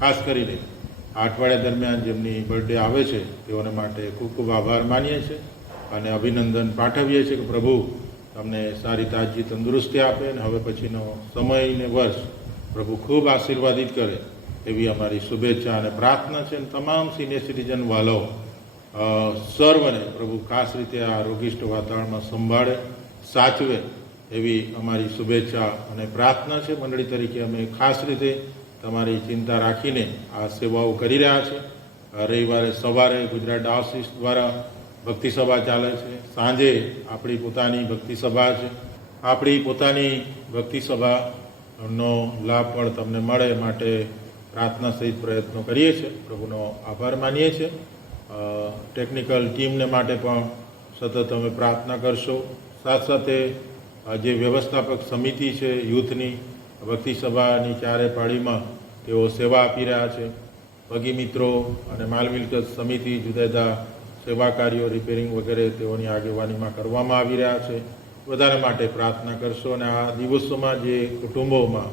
ખાસ કરીને આ અઠવાડિયા દરમિયાન જેમની બર્થડે આવે છે તેઓને માટે ખૂબ ખૂબ આભાર માનીએ છીએ અને અભિનંદન પાઠવીએ છીએ કે પ્રભુ તમને સારી તાજી તંદુરસ્તી આપે અને હવે પછીનો સમય ને વર્ષ પ્રભુ ખૂબ આશીર્વાદિત કરે એવી અમારી શુભેચ્છા અને પ્રાર્થના છે. અને તમામ સિનિયર સિટીઝન વાલાઓ સર્વને પ્રભુ ખાસ રીતે આ રોગિષ્ટ વાતાવરણમાં સંભાળે, સાચવે એવી અમારી શુભેચ્છા અને પ્રાર્થના છે. મંડળી તરીકે અમે ખાસ રીતે તમારી ચિંતા રાખીને આ સેવાઓ કરી રહ્યા છે. રવિવારે સવારે ગુજરાત ડાયોસીસ દ્વારા ભક્તિ સભા ચાલે છે. સાંજે આપણી પોતાની ભક્તિ સભા છે. આપણી પોતાની ભક્તિ સભાનો લાભ પણ તમને મળે માટે પ્રાર્થના સહિત પ્રયત્નો કરીએ છીએ. પ્રભુનો આભાર માનીએ છીએ. ટેકનિકલ ટીમને માટે પણ સતત અમે પ્રાર્થના કરશો. સાથે સાથે જે વ્યવસ્થાપક સમિતિ છે યુથની ભક્તિ સભાની ચારે પાળીમાં તેઓ સેવા આપી રહ્યા છે. ભગી મિત્રો અને માલ મિલકત સમિતિ જુદા જુદા સેવા કાર્યો રિપેરિંગ વગેરે તેઓની આગેવાનીમાં કરવામાં આવી રહ્યા છે. બધાને માટે પ્રાર્થના કરશો. અને આ દિવસોમાં જે કુટુંબોમાં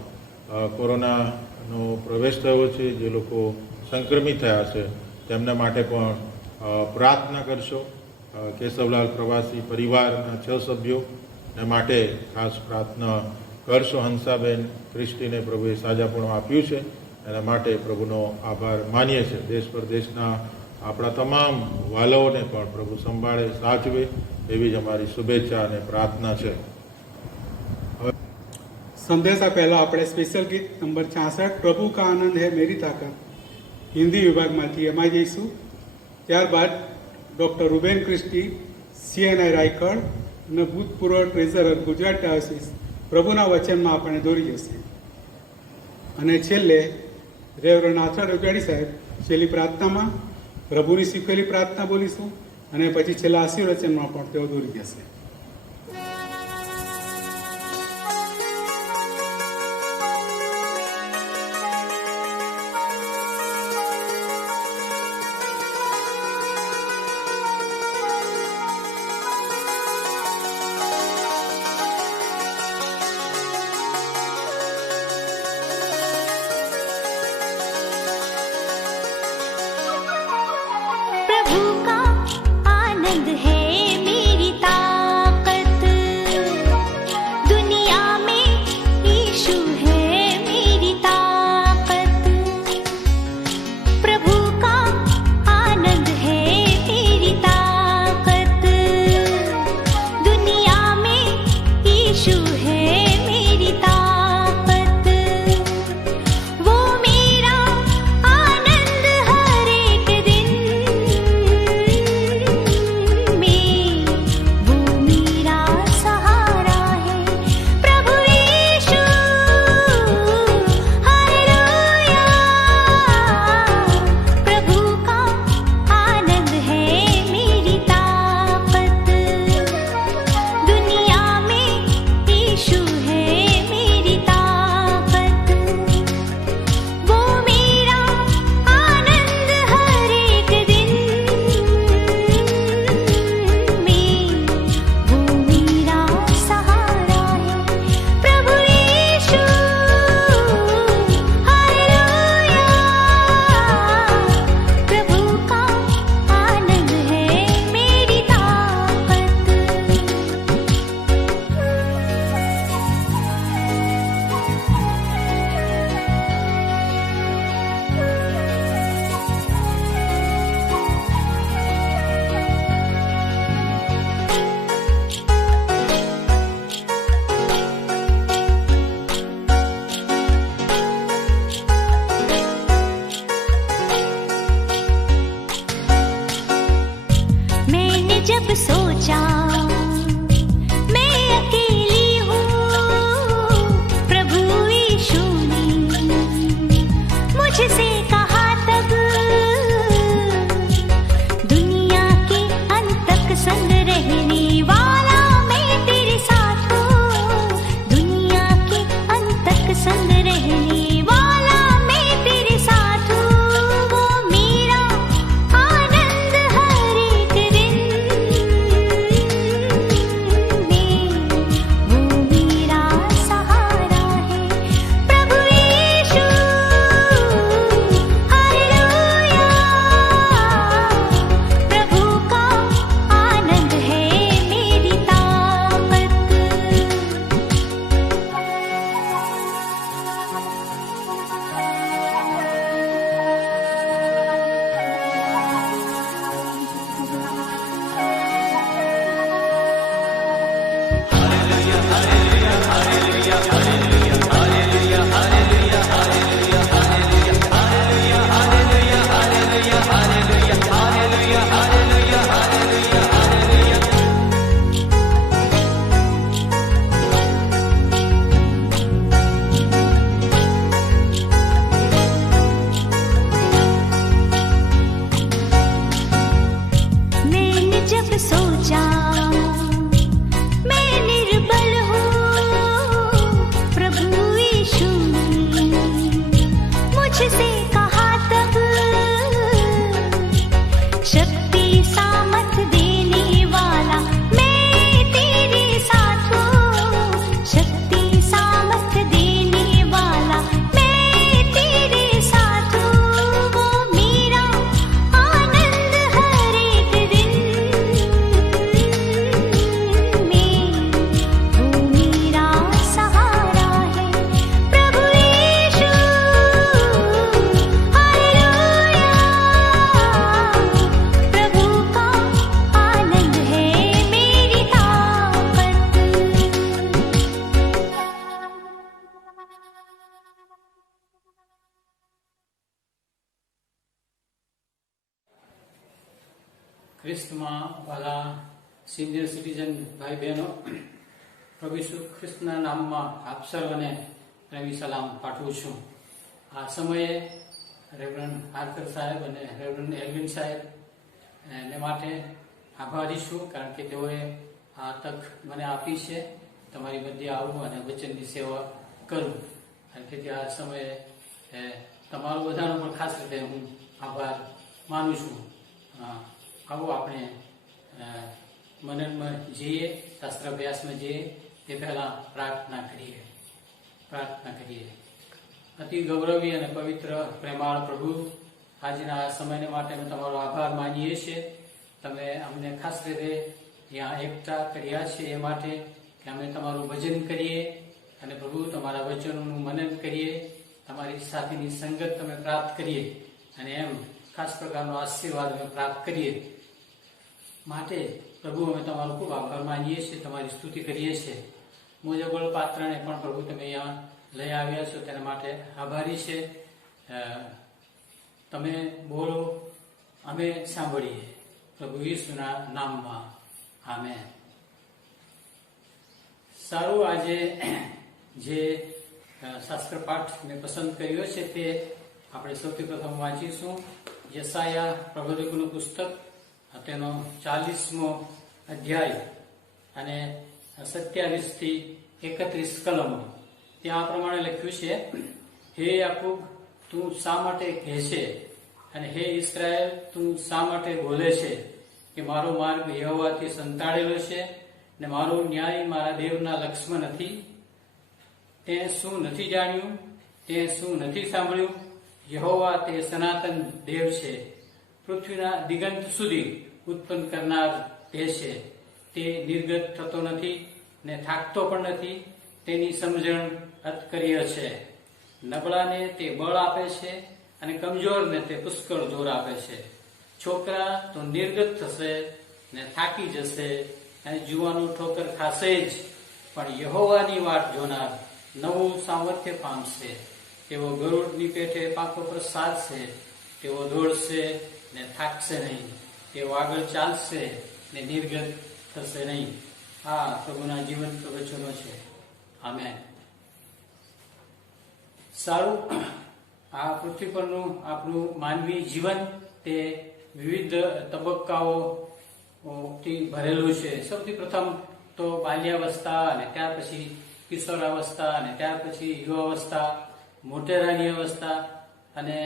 કોરોનાનો પ્રવેશ થયો છે, જે લોકો સંક્રમિત થયા છે તેમના માટે પણ પ્રાર્થના કરશો. કેશવલાલ પ્રવાસી પરિવારના 6 સભ્યોને માટે ખાસ પ્રાર્થના કરશો. હંસાબેન ક્રિસ્ટીને પ્રભુએ સાજાપણું આપ્યું છે એના માટે પ્રભુનો આભાર માનીએ છીએ. દેશ પરદેશના આપણા તમામ વાલાઓને પણ પ્રભુ સંભાળે, સાચવે એવી જ અમારી શુભેચ્છા અને પ્રાર્થના છે. સંદેશા પહેલા આપણે સ્પેશિયલ ગીત નંબર 66 પ્રભુ કા આનંદ હે મેરી તાકાત હિન્દી વિભાગમાંથી એમાં જઈશું. ત્યારબાદ ડૉક્ટર રૂબેન ક્રિસ્ટી, CNI રાયકડ અને ભૂતપૂર્વ ટ્રેઝરર ગુજરાત ડાયોસીસ પ્રભુના વચનમાં આપણને દોરી જશે. અને છેલ્લે રેવરન્ડ આથરા રજવાડી સાહેબ છેલ્લી પ્રાર્થનામાં પ્રભુની શીખવેલી પ્રાર્થના બોલીશું અને પછી છેલ્લા આશીર્વચનમાં પણ તેઓ દોરી જશે. प्रभु का आनंद है मेरी ताकत। मुझसे कहा तब शक्ति सामर्थ देने वाला मैं तेरे साथ हूँ। शक्ति सामर्थ देने वाला मैं तेरे साथ हूँ। वो मेरा आनंद हर एक दिन में, वो मेरा सहारा है प्रभु यीशु। हालेलुया, प्रभु का आनंद है मेरी ताकत। ખ્રિસ્તમાં વાલા સિનિયર સિટીઝન ભાઈ બહેનો, પ્રભુ ઈસુ ખ્રિસ્તના નામમાં આપ સર્વને પ્રેમી સલામ પાઠવું છું. આ સમયે રેવરન્ડ આર્થર સાહેબ અને રેવરન્ડ એલ્વિન સાહેબ એને માટે આભારી છું, કારણ કે તેઓએ આ તક મને આપી છે તમારી મધ્ય આવું અને વચનની સેવા કરું. અને તેથી આ સમયે તમારો બધાનો પણ ખાસ રીતે હું આભાર માનું છું. આવો આપણે મનનમાં જઈએ, શાસ્ત્રાભ્યાસમાં જઈએ તે પહેલા પ્રાર્થના કરીએ. અતિ ગૌરવી અને પવિત્ર પ્રેમાળ પ્રભુ, આજના આ સમયને માટે અમે તમારો આભાર માનીએ છીએ. તમે અમને ખાસ રીતે ત્યાં એકઠા કર્યા છે એ માટે કે અમે તમારું ભજન કરીએ અને પ્રભુ તમારા વચનોનું મનન કરીએ, તમારી સાથેની સંગત તમે પ્રાપ્ત કરીએ અને એમ ખાસ પ્રકારનો આશીર્વાદ અમે પ્રાપ્ત કરીએ. માટે પ્રભુ અમે તમારો ખૂબ આભાર માનીએ છીએ, તમારી સ્તુતિ કરીએ છીએ. મોજગોળ પાત્રને પણ પ્રભુ તમે અહીંયા લઈ આવ્યા છો તેના માટે આભારી છે. તમે બોલો, અમે સાંભળીએ. પ્રભુ ઈસુના નામમાં આમેન. સારું, આજે જે શાસ્ત્ર પાઠ મેં પસંદ કર્યો છે તે આપણે સૌથી પ્રથમ વાંચીશું. યશાયા પ્રબોધકનું પુસ્તક, તેનો 40મો અધ્યાય અને 27 થી 31 કલમો. ત્યાં આ પ્રમાણે લખ્યું છે: હે યાકૂબ, તું શા માટે કહે છે, અને હે ઇસ્રાએલ, તું શા માટે બોલે છે કે મારો માર્ગ યહોવાથી સંતાડેલો છે ને મારો ન્યાય મારા દેવના લક્ષ્યમાં નથી? તે શું નથી જાણ્યું? તે શું નથી સાંભળ્યું? યહોવા તે સનાતન દેવ છે, પૃથ્વીના દિગંત સુધી ઉત્પન્ન કરનાર તે છે. તે નિર્ગત થતો નથી ને થાકતો પણ નથી. તેની સમજણ અતકર્ય છે. નબળાને તે બળ આપે છે અને કમજોરને તે પુષ્કળ જોર આપે છે. છોકરા તો નિર્ગત થશે ને થાકી જશે અને જુવાનો ઠોકર ખાશે જ, પણ યહોવાની વાટ જોનાર નવું સામર્થ્ય પામશે. તેઓ ગરુડની પેઠે પાંખો પર સાધશે. તેઓ દોડશે ને થાકશે નહીં. તેઓ આગળ ચાલશે ને નિર્ગત થશે નહીં. આ પ્રભુના જીવંત વચનો છે. આમેન. સારું, આ પૃથ્વી પરનું આપણું માનવી જીવન તે વિવિધ તબક્કાઓથી ભરેલું છે. સૌથી પ્રથમ તો બાલ્યાવસ્થા, અને ત્યાર પછી કિશોરાવસ્થા, અને ત્યાર પછી યુવાવસ્થા, મોટેરાની અવસ્થા, અને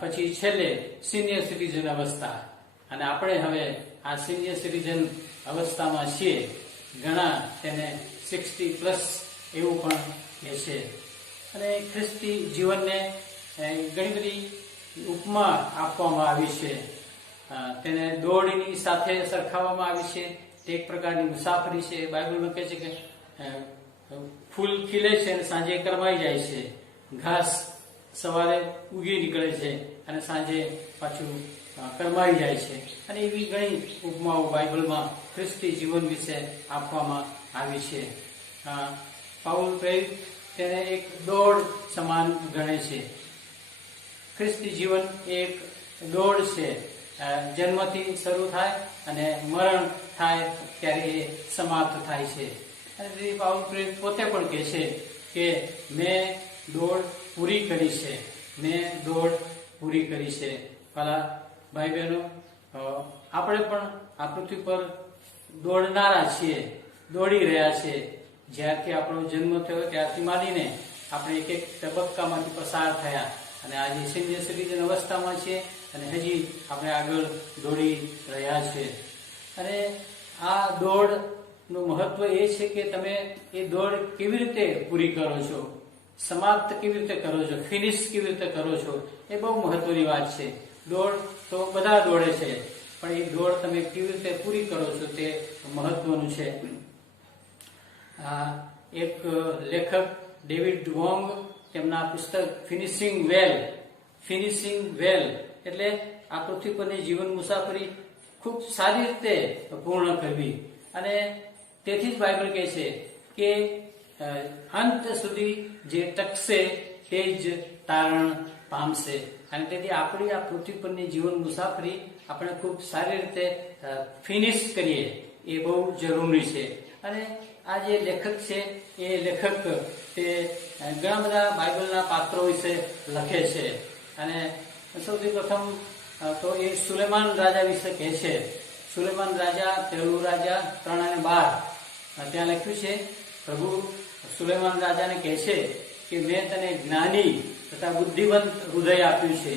પછી છેલ્લે સિનિયર સિટીઝન અવસ્થા. અને આપણે હવે આ સિનિયર સિટીઝન અવસ્થામાં છીએ. ઘણા તેને 60+ એવું પણ કહે છે. અને ખ્રિસ્તી જીવનને ઘણી બધી ઉપમા આપવામાં આવી છે. તેને દોડની સાથે સરખાવવામાં આવી છે. તે એક પ્રકારની મુસાફરી છે. બાઇબલમાં કહે છે કે ફૂલ ખીલે છે અને સાંજે કરમાઈ જાય છે. ઘાસ સવારે ઉગી નીકળે છે અને સાંજે પાછું કરમાઈ જાય છે. અને એવી ઘણી ઉપમાઓ બાઇબલમાં ખ્રિસ્તી જીવન વિશે આપવામાં આવી છે. પાઉલ પ્રેરિત તેને એક દોડ સમાન ગણે છે. ખ્રિસ્તી જીવન એક દોડ છે. જન્મથી શરૂ થાય અને મરણ થાય ત્યારે એ સમાપ્ત થાય છે. અને પાઉલ પ્રેરિત પોતે પણ કહે છે કે મેં દોડ પૂરી કરી છે, મેં દોડ પૂરી કરી છે. ભલા ભાઈ બહેનો, આપણે પણ આ પૃથ્વી પર દોડનારા છીએ, દોડી રહ્યા છીએ. જ્યારથી આપણો જન્મ થયો ત્યારથી માંડીને આપણે એક એક તબક્કામાંથી પસાર થયા અને આજે સિનિયર સિટીઝન અવસ્થામાં છીએ અને હજી આપણે આગળ દોડી રહ્યા છે. અને આ દોડનું મહત્વ એ છે કે તમે એ દોડ કેવી રીતે પૂરી કરો છો, સમાપ્ત કેવી રીતે કરો છો, ફિનિશ કેવી રીતે કરો છો, એ બહુ મહત્વની વાત છે. દોડ તો બધા દોડે છે, પણ એ દોડ તમે કેવી રીતે પૂરી કરો છો તે મહત્વનું છે. એક લેખક ડેવિડ વોંગ તેમના પુસ્તક ફિનિશિંગ વેલ એટલે આ પૃથ્વી પરની જીવન મુસાફરી ખૂબ સારી રીતે પૂર્ણ કરવી. અને તેથી જ બાઇબલ કહે છે કે અંત સુધી જે ટકશે તે જ તારણ પામશે. અને તેથી આપણી આ પૃથ્વી પરની જીવન મુસાફરી આપણે ખૂબ સારી રીતે ફિનિશ કરીએ એ બહુ જરૂરી છે. અને આ જે લેખક છે એ લેખક તે ઘણા બધા બાઇબલના પાત્રો વિશે લખે છે. અને સૌથી પ્રથમ તો એ સુલેમાન રાજા વિશે કહે છે. સુલેમાન રાજા, પહેલું રાજા 3 અને 12 ત્યાં લખ્યું છે, પ્રભુ સુલેમાન રાજાને કહે છે કે મેં તને જ્ઞાની તથા બુદ્ધિવંત હૃદય આપ્યું છે,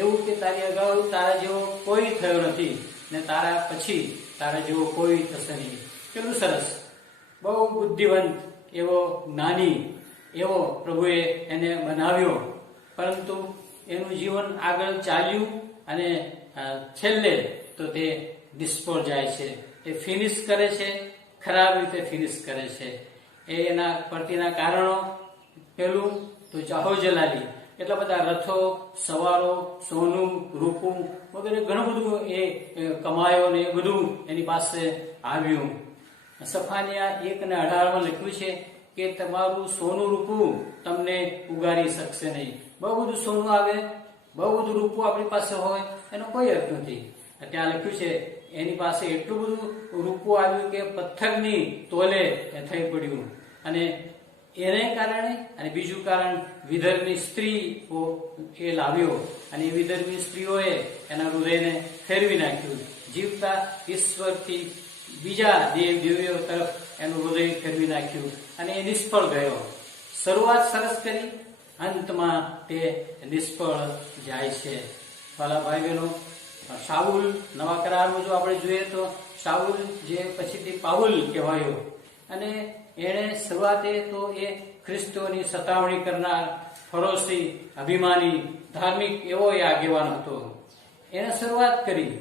એવું કે તારી અગાઉ તારા જેવો કોઈ થયો નથી ને તારા પછી તારા જેવો કોઈ થશે નહીં. કેટલું સરસ! બહુ બુદ્ધિવંત એવો, જ્ઞાની એવો પ્રભુએ એને બનાવ્યો, પરંતુ એનું જીવન આગળ ચાલ્યું અને છેલ્લે તો તે નિષ્ફળ જાય છે. એ ફિનિશ કરે છે, ખરાબ રીતે ફિનિશ કરે છે. એના પ્રત્યેના કારણો, પેલું તો જાહોજલાલી, એટલા બધા રથો, સવારો, સોનું, રૂપું વગેરે ઘણું બધું એ કમાયો ને એ બધું એની પાસે આવ્યું. સફાનિયા 1:18 લખ્યું છે કે તમારું સોનું રૂપું તમને ઉગારી શકશે નહીં. બહુ બધું સોનું આવે, બહુ બધું રૂપું આપણી પાસે હોય એનો કોઈ અર્થ નથી. ત્યાં લખ્યું છે એની પાસે એટલું બધું રૂપું આવ્યું કે પથ્થરની તોલે થઈ પડ્યું. અને એને કારણે, અને બીજું કારણ વિધર્મી સ્ત્રી એ લાવ્યો, અને એ વિધર્મી સ્ત્રીઓએ એના હૃદયને ફેરવી નાખ્યું. જીવતા ઈશ્વરથી બીજા દેવીઓ તરફ એનું હૃદય ફેરવી નાખ્યું અને એ નિષ્ફળ ગયો. શરૂઆત સરસ કરી, અંતમાં તે નિષ્ફળ જાય છે. વાલા ભાઈ બહેનો, શાઉલ નવા કરારમાં જો આપણે જોઈએ તો શાઉલ જે પછીથી પાઉલ કહેવાયો, અને એણે શરૂઆતે તો એ ખ્રિસ્તીઓની સતાવણી કરનાર, ફરોશી, અભિમાની, ધાર્મિક એવો એ આગેવાન હતો. એને શરૂઆત કરી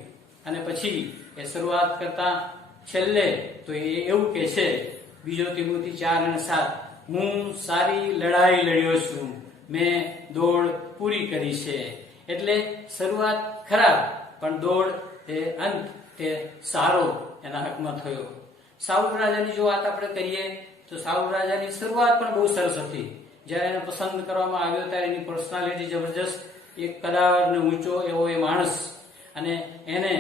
અને પછી એ શરૂઆત કરતા છેલ્લે તો એ એવું કહે છે, 2 તિમોથી 4:7, હું સારી લડાઈ લડ્યો છું, મેં દોડ પૂરી કરી છે. એટલે શરૂઆત ખરાબ, પણ દોડ તે અંત તે સારો એના હકમાં થયો. સાઉલ રાજાની જો વાત આપણે કરીએ તો સાઉલ રાજાની શરૂઆત પણ બહુ સરસ હતી. જ્યારે એને પસંદ કરવામાં આવ્યો ત્યારે એની પર્સનાલિટી જબરજસ્ત, એક કદાવર ને ઊંચો એવો એ માણસ, અને એને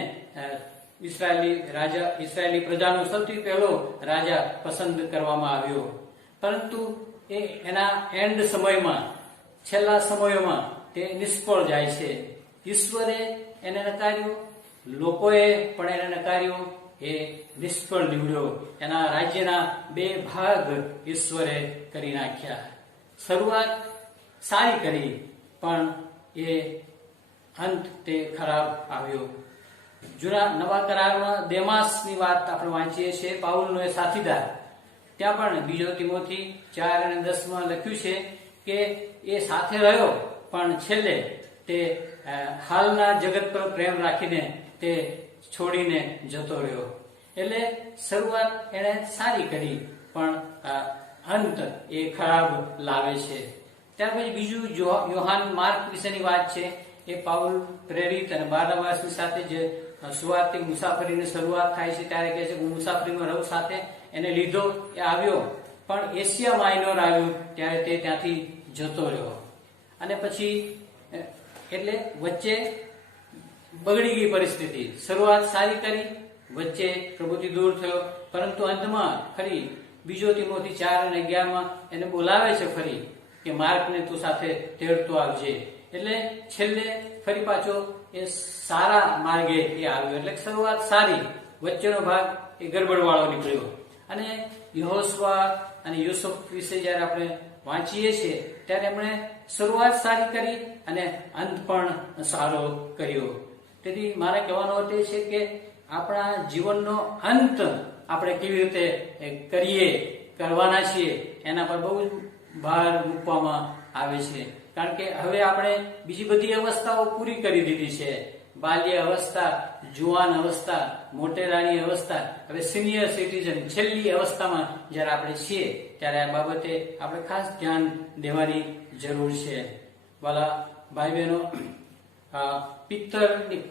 ઇસરાયેલી પ્રજાનો સૌથી પહેલો રાજા પસંદ કરવામાં આવ્યો. પરંતુ એ એના એન્ડ સમયમાં, છેલ્લા સમયોમાં તે નિષ્ફળ જાય છે. ઈશ્વરે એને નકાર્યો, લોકોએ પણ એને નકાર્યો, એ નિષ્ફળ નીવડ્યો. એના રાજ્યના 2 ભાગ ઈશ્વરે કરી નાખ્યા. શરૂઆત સારી કરી, પણ એ અંત તે ખરાબ આવ્યો. નવા કરારમાં દેમાસની વાત આપણે વાંચીએ છીએ, પાઉલનો એ સાથીદાર. ત્યાં પણ 2 તિમોથી 4:10 લખ્યું છે કે એ સાથે રહ્યો, પણ છેલ્લે તે હાલના જગત પર પ્રેમ રાખીને તે છોડીને જતો રહ્યો. એટલે શરૂઆત એણે સારી કરી, પણ અંત એ ખરાબ લાવે છે. ત્યાર પછી બીજું યોહાન માર્ક વિશેની વાત છે. એ પાઉલ પ્રેરિત અને બારનાબાસની સાથે જે સુવાર્તિક મુસાફરીની શરૂઆત થાય છે ત્યારે કહે છે હું મુસાફરીમાં રહું સાથે એને લીધો, એ આવ્યો, પણ એશિયા માઇનોર આવ્યું ત્યારે તે ત્યાંથી જતો રહ્યો. અને પછી એટલે વચ્ચે બગડી ગઈ પરિસ્થિતિ. શરૂઆત સારી કરી, વચ્ચે પ્રભુથી દૂર થયો, પરંતુ અંતમાં ફરી 2 તિમોથી 4:11 એને બોલાવે છે ફરી કે માર્કને તું સાથે તેડતો આવજે. એટલે છેલ્લે ફરી પાછો એ સારા માર્ગે એ આવ્યો. એટલે શરૂઆત સારી, વચ્ચેનો ભાગ એ ગરબડવાળો નીકળ્યો. અને યહોશવા અને યુસુફ વિશે જયારે આપણે વાંચીએ છીએ ત્યારે એમણે શરૂઆત સારી કરી અને અંત પણ સારો કર્યો. તેથી મારે કહેવાનો અર્થ એ છે કે આપણા જીવનનો અંત આપણે કેવી રીતે કરવાના છીએ એના પર બહુ ભાર મૂકવામાં આવે છે. કારણ કે હવે આપણે બીજી બધી અવસ્થાઓ પૂરી કરી દીધી છે. બાલ્ય અવસ્થા, જુવાન અવસ્થા, મોટેરાની અવસ્થા, હવે સિનિયર સિટીઝન છેલ્લી અવસ્થામાં જ્યારે આપણે છીએ ત્યારે આ બાબતે આપણે ખાસ ધ્યાન દેવાની જરૂર છે. વાલા ભાઈ બહેનો, પિત્તરની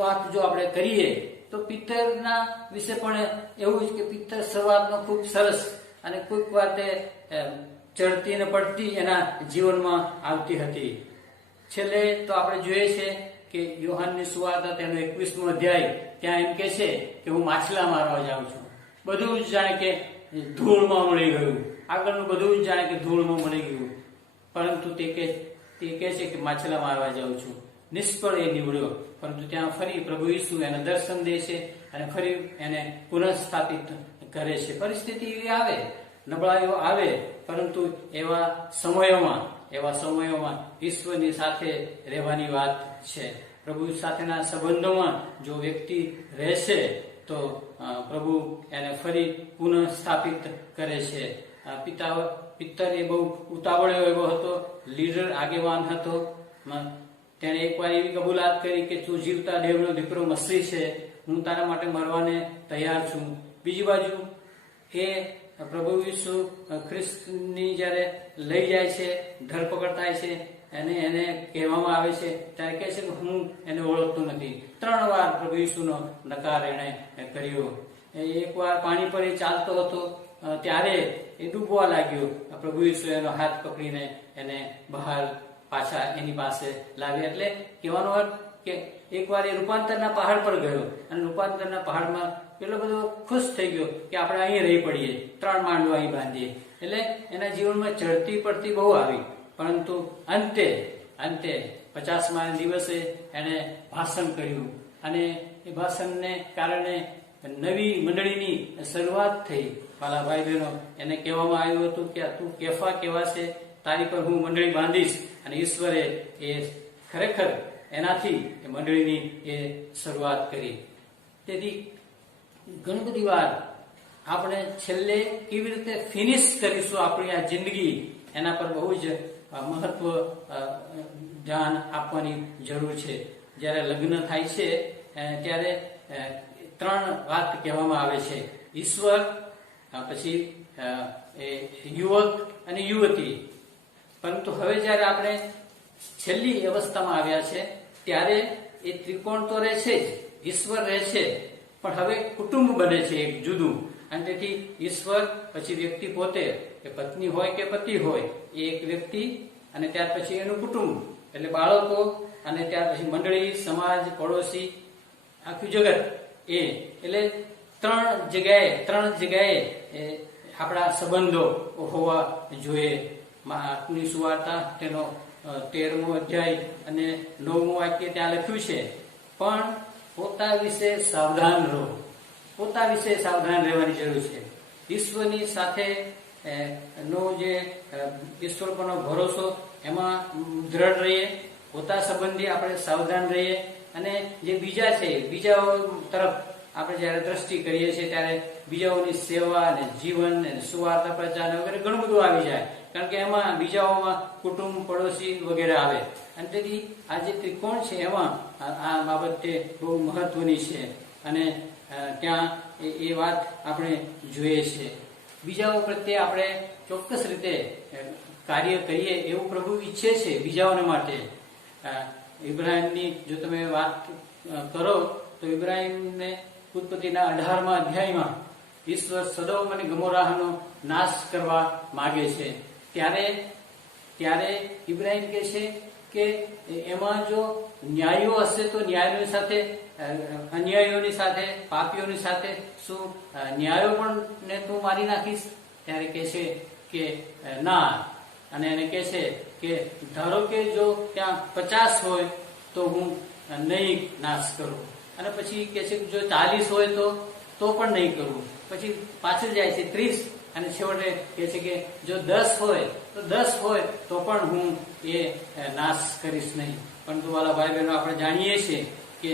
વાત જો આપણે કરીએ તો પિત્તરના વિશે પણ એવું જ કે પિત્તર શરૂઆતમાં ખૂબ સરસ અને કોઈક વાર તે ચડતી ને પડતી એના જીવનમાં આવતી હતી. છેલ્લે તો આપણે જોઈએ છે કે યોહાનની સુવાર્તા તેનો 21મો અધ્યાય ત્યાં એમ કે છે કે હું માછલા મારવા જાઉં છું. બધું જ જાણે કે ધૂળમાં મળી ગયું, આગળનું બધું જ જાણે કે ધૂળમાં મળી ગયું, પરંતુ તે કહે છે કે માછલા મારવા જાઉં છું. નિષ્ફળ એ નીવડ્યો, પરંતુ ત્યાં ફરી પ્રભુ ઈસુ એને દર્શન દે છે અને ફરી એને પુનઃસ્થાપિત કરે છે. પરિસ્થિતિ એવી આવે, નબળાઈઓ આવે, પરંતુ એવા સમયોમાં ઈશ્વરની સાથે રહેવાની વાત છે. પ્રભુ સાથેના સંબંધોમાં જો વ્યક્તિ રહેશે તો પ્રભુ એને ફરી પુનઃસ્થાપિત કરે છે. પિત્તર એ બહુ ઉતાવળ્યો એવો હતો, લીડર આગેવાન હતો. તેણે એકવાર એવી કબૂલાત કરી કે તું જીવતા દેવનો દીકરો મસીહ છે, હું તારા માટે મરવાને તૈયાર છું. બીજી બાજુ એ પ્રભુ ઈસુ ખ્રિસ્તની જ્યારે લઈ જાય છે, ધરપકડ થાય છે અને એને કહેવામાં આવે છે ત્યારે કહે છે કે હું એને ઓળખતો નથી. 3 વાર પ્રભુ ઈસુનો નકાર એણે કર્યો. એકવાર પાણી પર એ ચાલતો હતો ત્યારે એ ડૂબવા લાગ્યો. પ્રભુ ઈસુ એનો હાથ પકડીને એને બહાર પાછા એની પાસે લાવ્યા. એટલે કહેવાનો અર્થ કે એકવાર એ રૂપાંતરના પહાડ પર ગયો અને રૂપાંતરના પહાડમાં એટલો બધો ખુશ થઈ ગયો કે આપણે અહીં રહી પડીએ, 3 માંડવા અહીં બાંધીએ. એટલે એના જીવનમાં ચડતી પડતી બહુ આવી, પરંતુ અંતે 50મા દિવસે એને ભાષણ કર્યું અને એ ભાષણને કારણે નવી મંડળીની શરૂઆત થઈ. વાલા ભાઈ બહેનો, એને કહેવામાં આવ્યું હતું કે તું કેફા કહેવાશે, તારી પર હું મંડળી બાંધીશ. અને ઈશ્વરે એ ખરેખર એનાથી એ મંડળીની એ શરૂઆત કરી. તેથી ઘણી બધી વાર આપણે છેલ્લે કેવી રીતે ફિનિશ કરીશું આપણી આ જિંદગી, એના પર બહુ જ મહત્વ ધ્યાન આપવાની જરૂર છે. જ્યારે લગ્ન થાય છે ત્યારે 3 વાત કહેવામાં આવે છે: ઈશ્વર, પછી યુવક અને યુવતી. પરંતુ હવે જ્યારે આપણે છેલ્લી અવસ્થામાં આવ્યા છે ત્યારે એ ત્રિકોણ તો રહે છે જ, ઈશ્વર રહે છે, પણ હવે કુટુંબ બને છે એક જુદું. અને તેથી ઈશ્વર, પછી વ્યક્તિ પોતે, એ પત્ની હોય કે પતિ હોય, એ એક વ્યક્તિ, અને ત્યાર પછી એનું કુટુંબ એટલે બાળકો, અને ત્યાર પછી મંડળી, સમાજ, પડોશી, આખું જગત. એટલે 3 જગ્યાએ આપણા સંબંધો હોવા જોઈએ. માર્કની સુવાર્તા તેનો 13મો અધ્યાય અને 9મું વાક્ય ત્યાં લખ્યું છે, પણ પોતા વિશે સાવધાન રહો. પોતા વિશે સાવધાન રહેવાની જરૂર છે. ઈશ્વરની સાથે નો જે ઈશ્વર પરનો ભરોસો, એમાં દ્રઢ રહીએ. પોતા સંબંધી આપણે સાવધાન રહીએ. અને જે બીજા છે, બીજાઓ તરફ આપણે જયારે દ્રષ્ટિ કરીએ છીએ ત્યારે બીજાઓની સેવા અને જીવન અને સુવાર્તા પ્રચાર વગેરે ઘણું બધું આવી જાય. કારણ કે એમાં બીજાઓમાં કુટુંબ, પડોશી વગેરે આવે. અને તેથી આ જે ત્રિકોણ છે એમાં આ બાબતે બહુ મહત્વની છે. અને ત્યાં એ વાત આપણે જોઈએ છે. બીજાઓ પ્રત્યે આપણે ચોક્કસ રીતે કાર્ય કરીએ એવું પ્રભુ ઈચ્છે છે બીજાઓને માટે. ઇબ્રાહીમની જો તમે વાત કરો તો ઇબ્રાહીમને ઉત્પત્તિના 18મા અધ્યાયમાં ઈશ્વર સદોમ અને ગમોરાહનો નાશ કરવા માગે છે. ત્યારે ઇબ્રાહીમ કહે છે કે એમાં જો ન્યાયો હશે તો ન્યાયોની સાથે, અન્યાયોની સાથે, પાપીઓની સાથે શું ન્યાયો પણ ને તું મારી નાખીશ? ત્યારે કહે છે કે ના. અને એને કહે છે કે ધારો કે જો ત્યાં 50 હોય તો હું નહીં નાશ કરું. અને પછી કહે છે કે જો 40 હોય તો પણ નહીં કરું. પછી પાછળ જાય છે 30, અને છેવટે કહે છે કે જો 10 હોય તો 10 હોય તો પણ હું એ નાશ કરીશ નહીં. પરંતુ વાલા ભાઈ બહેનો, આપણે જાણીએ છીએ કે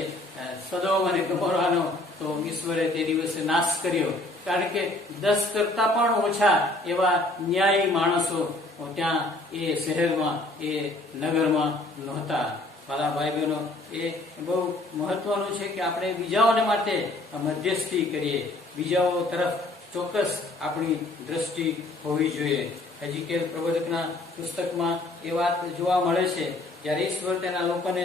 સદોમ અને ગોમોરાનો તો ઈશ્વરે તે દિવસે નાશ કર્યો, કારણ કે 10 કરતા પણ ઓછા એવા ન્યાયી માણસો ત્યાં એ શહેરમાં, એ નગરમાં નહોતા. વાલા ભાઈ બહેનો, એ બહુ મહત્વનું છે કે આપણે બીજાઓને માટે મધ્યસ્થી કરીએ, બીજાઓ તરફ ચોક્કસ આપણી દ્રષ્ટિ હોવી જોઈએ. હેઝેકીએલ પ્રબોધકના પુસ્તકમાં એ વાત જોવા મળે છે, જ્યારે ઈશ્વર તેના લોકોને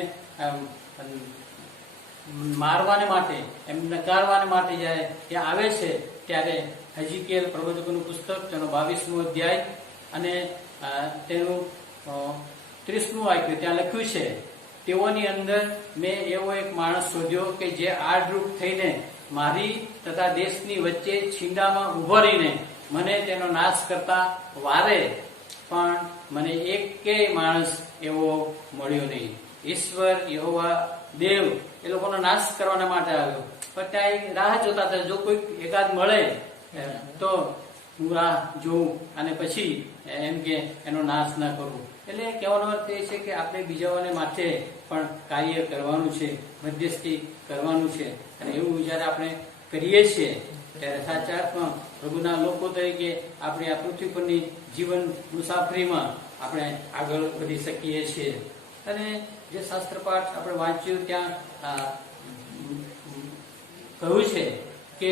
મારવાને માટે, એમ નકારવાને માટે જ્યારે ત્યાં આવે છે, ત્યારે હેઝેકીએલ પ્રબોધકનું પુસ્તક તેનો 22મો અધ્યાય અને તેનું 30મું વાક્ય ત્યાં લખ્યું છે, તેઓની અંદર મેં એવો એક માણસ શોધ્યો કે જે આડરૂપ થઈને મારી તથા દેશની વચ્ચે છીંડામાં ઉભો રહીને મને તેનો નાશ કરતા વારે, પણ મને એકેય માણસ એવો મળ્યો નહીં. ઈશ્વર યહોવા દેવ એ લોકોનો નાશ કરવાના માટે આવ્યો, પણ ત્યાં એક રાહ જોતા હતા, જો કોઈ એકાદ મળે તો હું રાહ જોઉં અને પછી એમ કે એનો નાશ ના કરું. એટલે કહેવાનો અર્થ એ છે કે આપણે બીજાઓને માટે પણ કાર્ય કરવાનું છે, મધ્યસ્થી કરવાનું છે. અને એવું જયારે આપણે કરીએ છીએ ત્યારે સાચા અર્થમાં પ્રભુના લોકો તરીકે આપણે આ પૃથ્વી પરની જીવન મુસાફરીમાં આપણે આગળ વધી શકીએ છીએ. અને જે શાસ્ત્ર પાઠ આપણે વાંચ્યું ત્યાં કહ્યું છે કે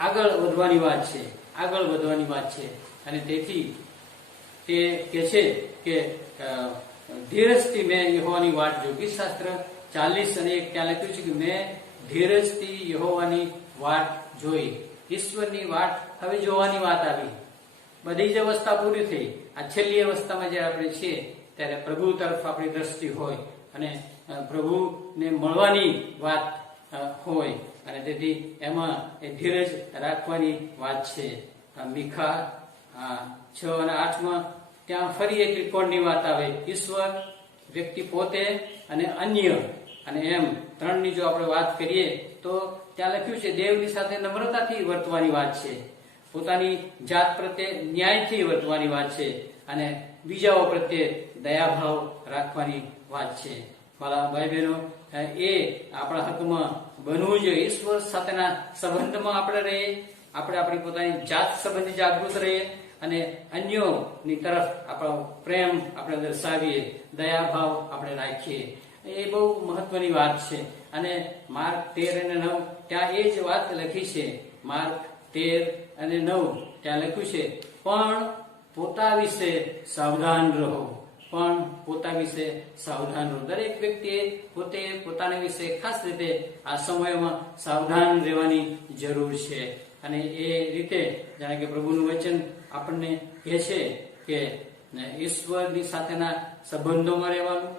આગળ વધવાની વાત છે, આગળ વધવાની વાત છે. અને તેથી તે કહે છે કે ધીરજથી મેં યહોવાની વાટ જોઈ. શાસ્ત્ર 40:1 ત્યાં લખ્યું છે કે મેં ધીરજથી યહોવાની વાટ જોઈ. ઈશ્વરની વાટ હવે જોવાની વાત આવી. બધી જ અવસ્થા પૂરી થઈ. આ છેલ્લી અવસ્થામાં જયારે આપણે છીએ ત્યારે પ્રભુ તરફ આપણી દ્રષ્ટિ હોય અને પ્રભુને મળવાની વાત હોય, અને તેથી એમાં એ ધીરજ રાખવાની વાત છે. મીખા 6:8 ત્યાં ફરી એક ત્રિકોણની વાત આવે. ઈશ્વર, વ્યક્તિ પોતે અને અન્ય, અને એમ ત્રણની જો આપણે વાત કરીએ તો ત્યાં લખ્યું છે દેવની સાથે નમ્રતાથી વર્તવાની વાત છે, પોતાની જાત પ્રત્યે ન્યાયથી વર્તવાની વાત છે, અને બીજાઓ પ્રત્યે દયાભાવ રાખવાની વાત છે. મારા ભાઈ બહેનો, એ આપણા હકમાં બનવું જોઈએ. ઈશ્વર સાથેના સંબંધમાં આપણે રહીએ, આપણે આપણી પોતાની જાત સંબંધી જાગૃત રહીએ, અને અન્યોની તરફ આપણો પ્રેમ આપણે દર્શાવીએ, દયાભાવ આપણે રાખીએ. એ બહુ મહત્વની વાત છે. અને માર્ક 13:9 ત્યાં એ જ વાત લખી છે. માર્ક 13:9 ત્યાં લખ્યું છે, પણ પોતા વિશે સાવધાન રહો, પણ પોતા વિશે સાવધાન રહો. દરેક વ્યક્તિએ પોતે પોતાના વિશે ખાસ રીતે આ સમયમાં સાવધાન રહેવાની જરૂર છે. અને એ રીતે જાણે કે પ્રભુનું વચન આપણને કહે છે કે ઈશ્વરની સાથેના સંબંધોમાં રહેવાનું,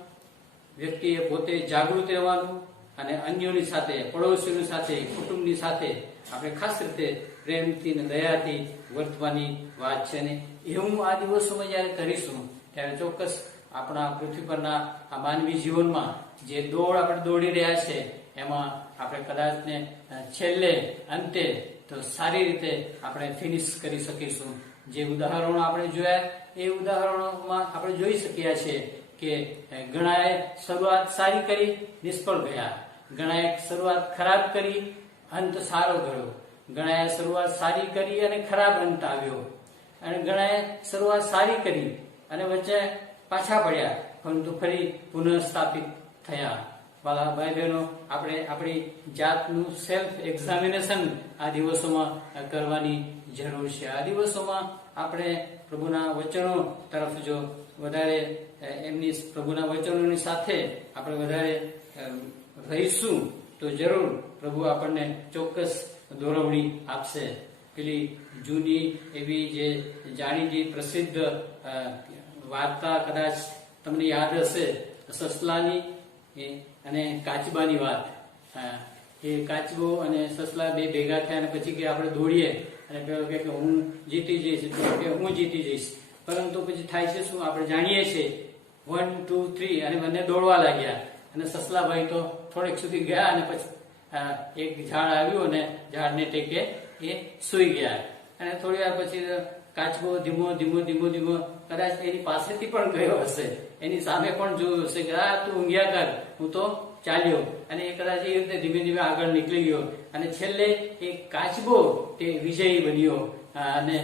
વ્યક્તિએ પોતે જાગૃત રહેવાનું, અને અન્યોની સાથે, પડોશીઓની સાથે, કુટુંબની સાથે આપણે ખાસ રીતે પ્રેમથી અને દયાથી વર્તવાની વાત છે. અને એવું આ દિવસોમાં જયારે કરીશું ત્યારે ચોક્કસ આપણા પૃથ્વી પરના આ માનવી જીવનમાં જે દોડ આપણે દોડી રહ્યા છે એમાં આપણે કદાચ ને છેલ્લે અંતે તો સારી રીતે આપણે ફિનિશ કરી શકીશું. જે ઉદાહરણો આપણે જોયા એ ઉદાહરણોમાં આપણે જોઈ શક્યા છે કે ઘણાએ શરૂઆત સારી કરી, નિષ્ફળ ગયા. ઘણાએ શરૂઆત ખરાબ કરી, અંત સારો ગયો. ઘણાએ શરૂઆત સારી કરી અને ખરાબ અંત આવ્યો. અને ઘણાએ શરૂઆત સારી કરી અને વચ્ચે પાછા પડ્યા, પરંતુ ફરી પુનઃસ્થાપિત થયા. વાલા ભાઈ બહેનો, આપણે આપણી જાતનું સેલ્ફ એક્ઝામિનેશન આ દિવસોમાં કરવાની જરૂર છે. આ દિવસોમાં આપણે પ્રભુના વચનો તરફ જો વધારે એમની પ્રભુના વચનોની સાથે આપણે વધારે રહીશું તો જરૂર પ્રભુ આપણને ચોક્કસ દોરવણી આપશે. પેલી જૂની એવી જે જાણીતી પ્રસિદ્ધ વાર્તા કદાચ તમને યાદ હશે, સસલાની અને કાચબાની વાત. એ કાચબો અને સસલા બે ભેગા થયા અને પછી કે આપણે દોડીએ, અને પેલો કે હું જીતી જઈશ, કે હું જીતી જઈશ. પરંતુ પછી થાય છે શું, આપણે જાણીએ છીએ 1, 2, 3 અને બંને દોડવા લાગ્યા. અને સસલાભાઈ તો થોડેક સુધી ગયા અને પછી એક ઝાડ આવ્યું અને ઝાડને ટેકે એ સૂઈ ગયા. અને થોડી વાર પછી કાચબો ધીમો ધીમો ધીમો ધીમો કદાચ એની પાસેથી પણ ગયો હશે, એની સામે પણ જોયું હશે કે આ તું ઊંઘ્યા કર, હું તો ચાલ્યો, અને એ કદાચ એ રીતે ધીમે ધીમે આગળ નીકળી ગયો, અને છેલ્લે એ કાચબો તે વિજયી બન્યો અને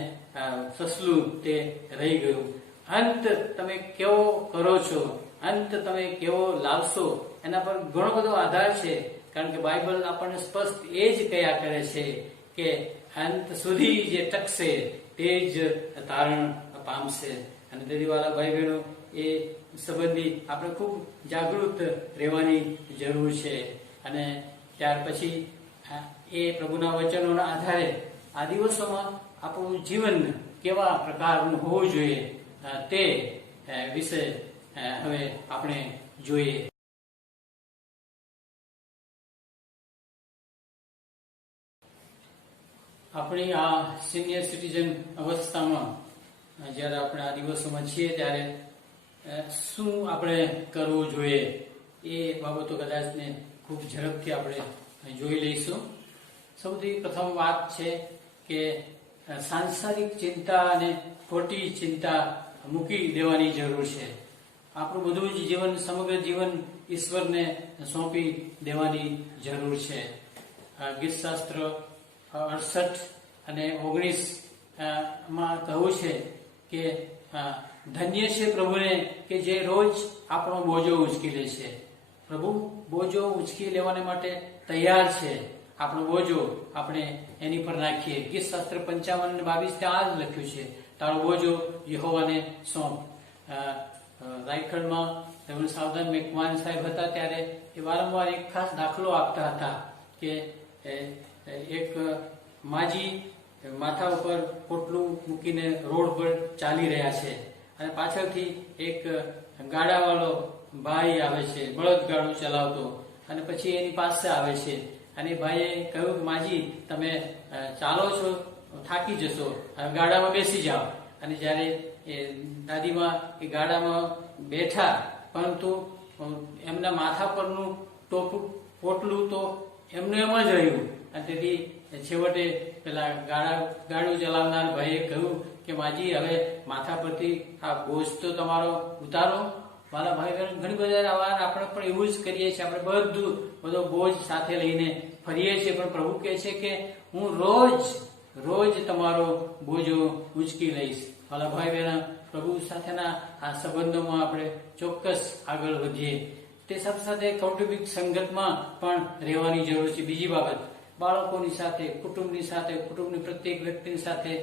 સસલું તે રહી ગયું. અંત તમે કેવો કરો છો, અંત તમે કેવો લાવશો, એના પર ઘણો બધો આધાર છે. કારણ કે બાઇબલ આપણને સ્પષ્ટ એ જ કયા કરે છે કે અંત સુધી જે ટકશે તે જ તારણ પામશે. અને તેથી વાલા ભાઈ બહેનો, એ સંબંધી આપણે ખૂબ જાગૃત રહેવાની જરૂર છે. અને ત્યાર પછી એ પ્રભુના વચનોના આધારે આ દિવસોમાં આપણું જીવન કેવા પ્રકારનું હોવું જોઈએ તે વિશે હવે આપણે જોઈએ. આપણી આ સિનિયર સિટીઝન અવસ્થામાં જ્યારે આપણે આ દિવસોમાં છીએ ત્યારે શું આપણે કરવું જોઈએ એ બાબતો કદાચને ખૂબ ઝડપથી આપણે જોઈ લઈશું. સૌથી પ્રથમ વાત છે કે સાંસારિક ચિંતા અને ખોટી ચિંતા મૂકી દેવાની જરૂર છે. આપણું બધું જ જીવન, સમગ્ર જીવન ઈશ્વરને સોંપી દેવાની જરૂર છે. ગીતશાસ્ત્ર 68 અને 19 માં કહ્યું છે કે ધન્ય છે પ્રભુને કે જે રોજ આપણો બોજો ઉંચકી લે છે. પ્રભુ બોજો ઉંચકી લેવાને માટે તૈયાર છે. આપણો બોજો આપણે એની પર નાખીએ. ગીતશાસ્ત્ર 55 અને 22 ત્યાં જ લખ્યું છે, તારો બોજો યહોવાને સોંપ. રાયખડમાં રેવરેન્ડ સાવધાન મેકવાન સાહેબ હતા ત્યારે એ વારંવાર એક ખાસ દાખલો આપતા હતા કે એક માજી માથા ઉપર પોટલું મૂકીને રોડ પર ચાલી રહ્યા છે, અને પાછળથી એક ગાડાવાળો ભાઈ આવે છે, બળદ ગાડું ચલાવતો, અને પછી એની પાસે આવે છે. અને ભાઈએ કહ્યું કે માજી, તમે ચાલો છો, થાકી જશો, ગાડામાં બેસી જાઓ. અને જ્યારે એ દાદીમાં એ ગાડામાં બેઠા, પરંતુ એમના માથા પરનું પોટલું તો એમનું એમ જ રહ્યું. અને તેથી છેવટે પેલા ગાડું ચલાવનાર ભાઈએ કહ્યું કે માજી, હવે માથા પરથી આ બોજ તો તમારો ઉતારો. મારા ભાઈ બહેન, ઘણી બધા વાર આપણે પણ એવું જ કરીએ છીએ. આપણે બધો બોજ સાથે લઈને ફરીએ છીએ, પણ પ્રભુ કહે છે કે હું રોજ તમારો બોજો ઉંચકી લઈશ. મારા ભાઈ બહેન, પ્રભુ સાથેના આ સંબંધોમાં આપણે ચોક્કસ આગળ વધીએ. તે સાથે સાથે કૌટુંબિક સંગતમાં પણ રહેવાની જરૂર છે. બીજી બાબત, બાળકોની સાથે, કુટુંબની પ્રત્યેક વ્યક્તિની સાથે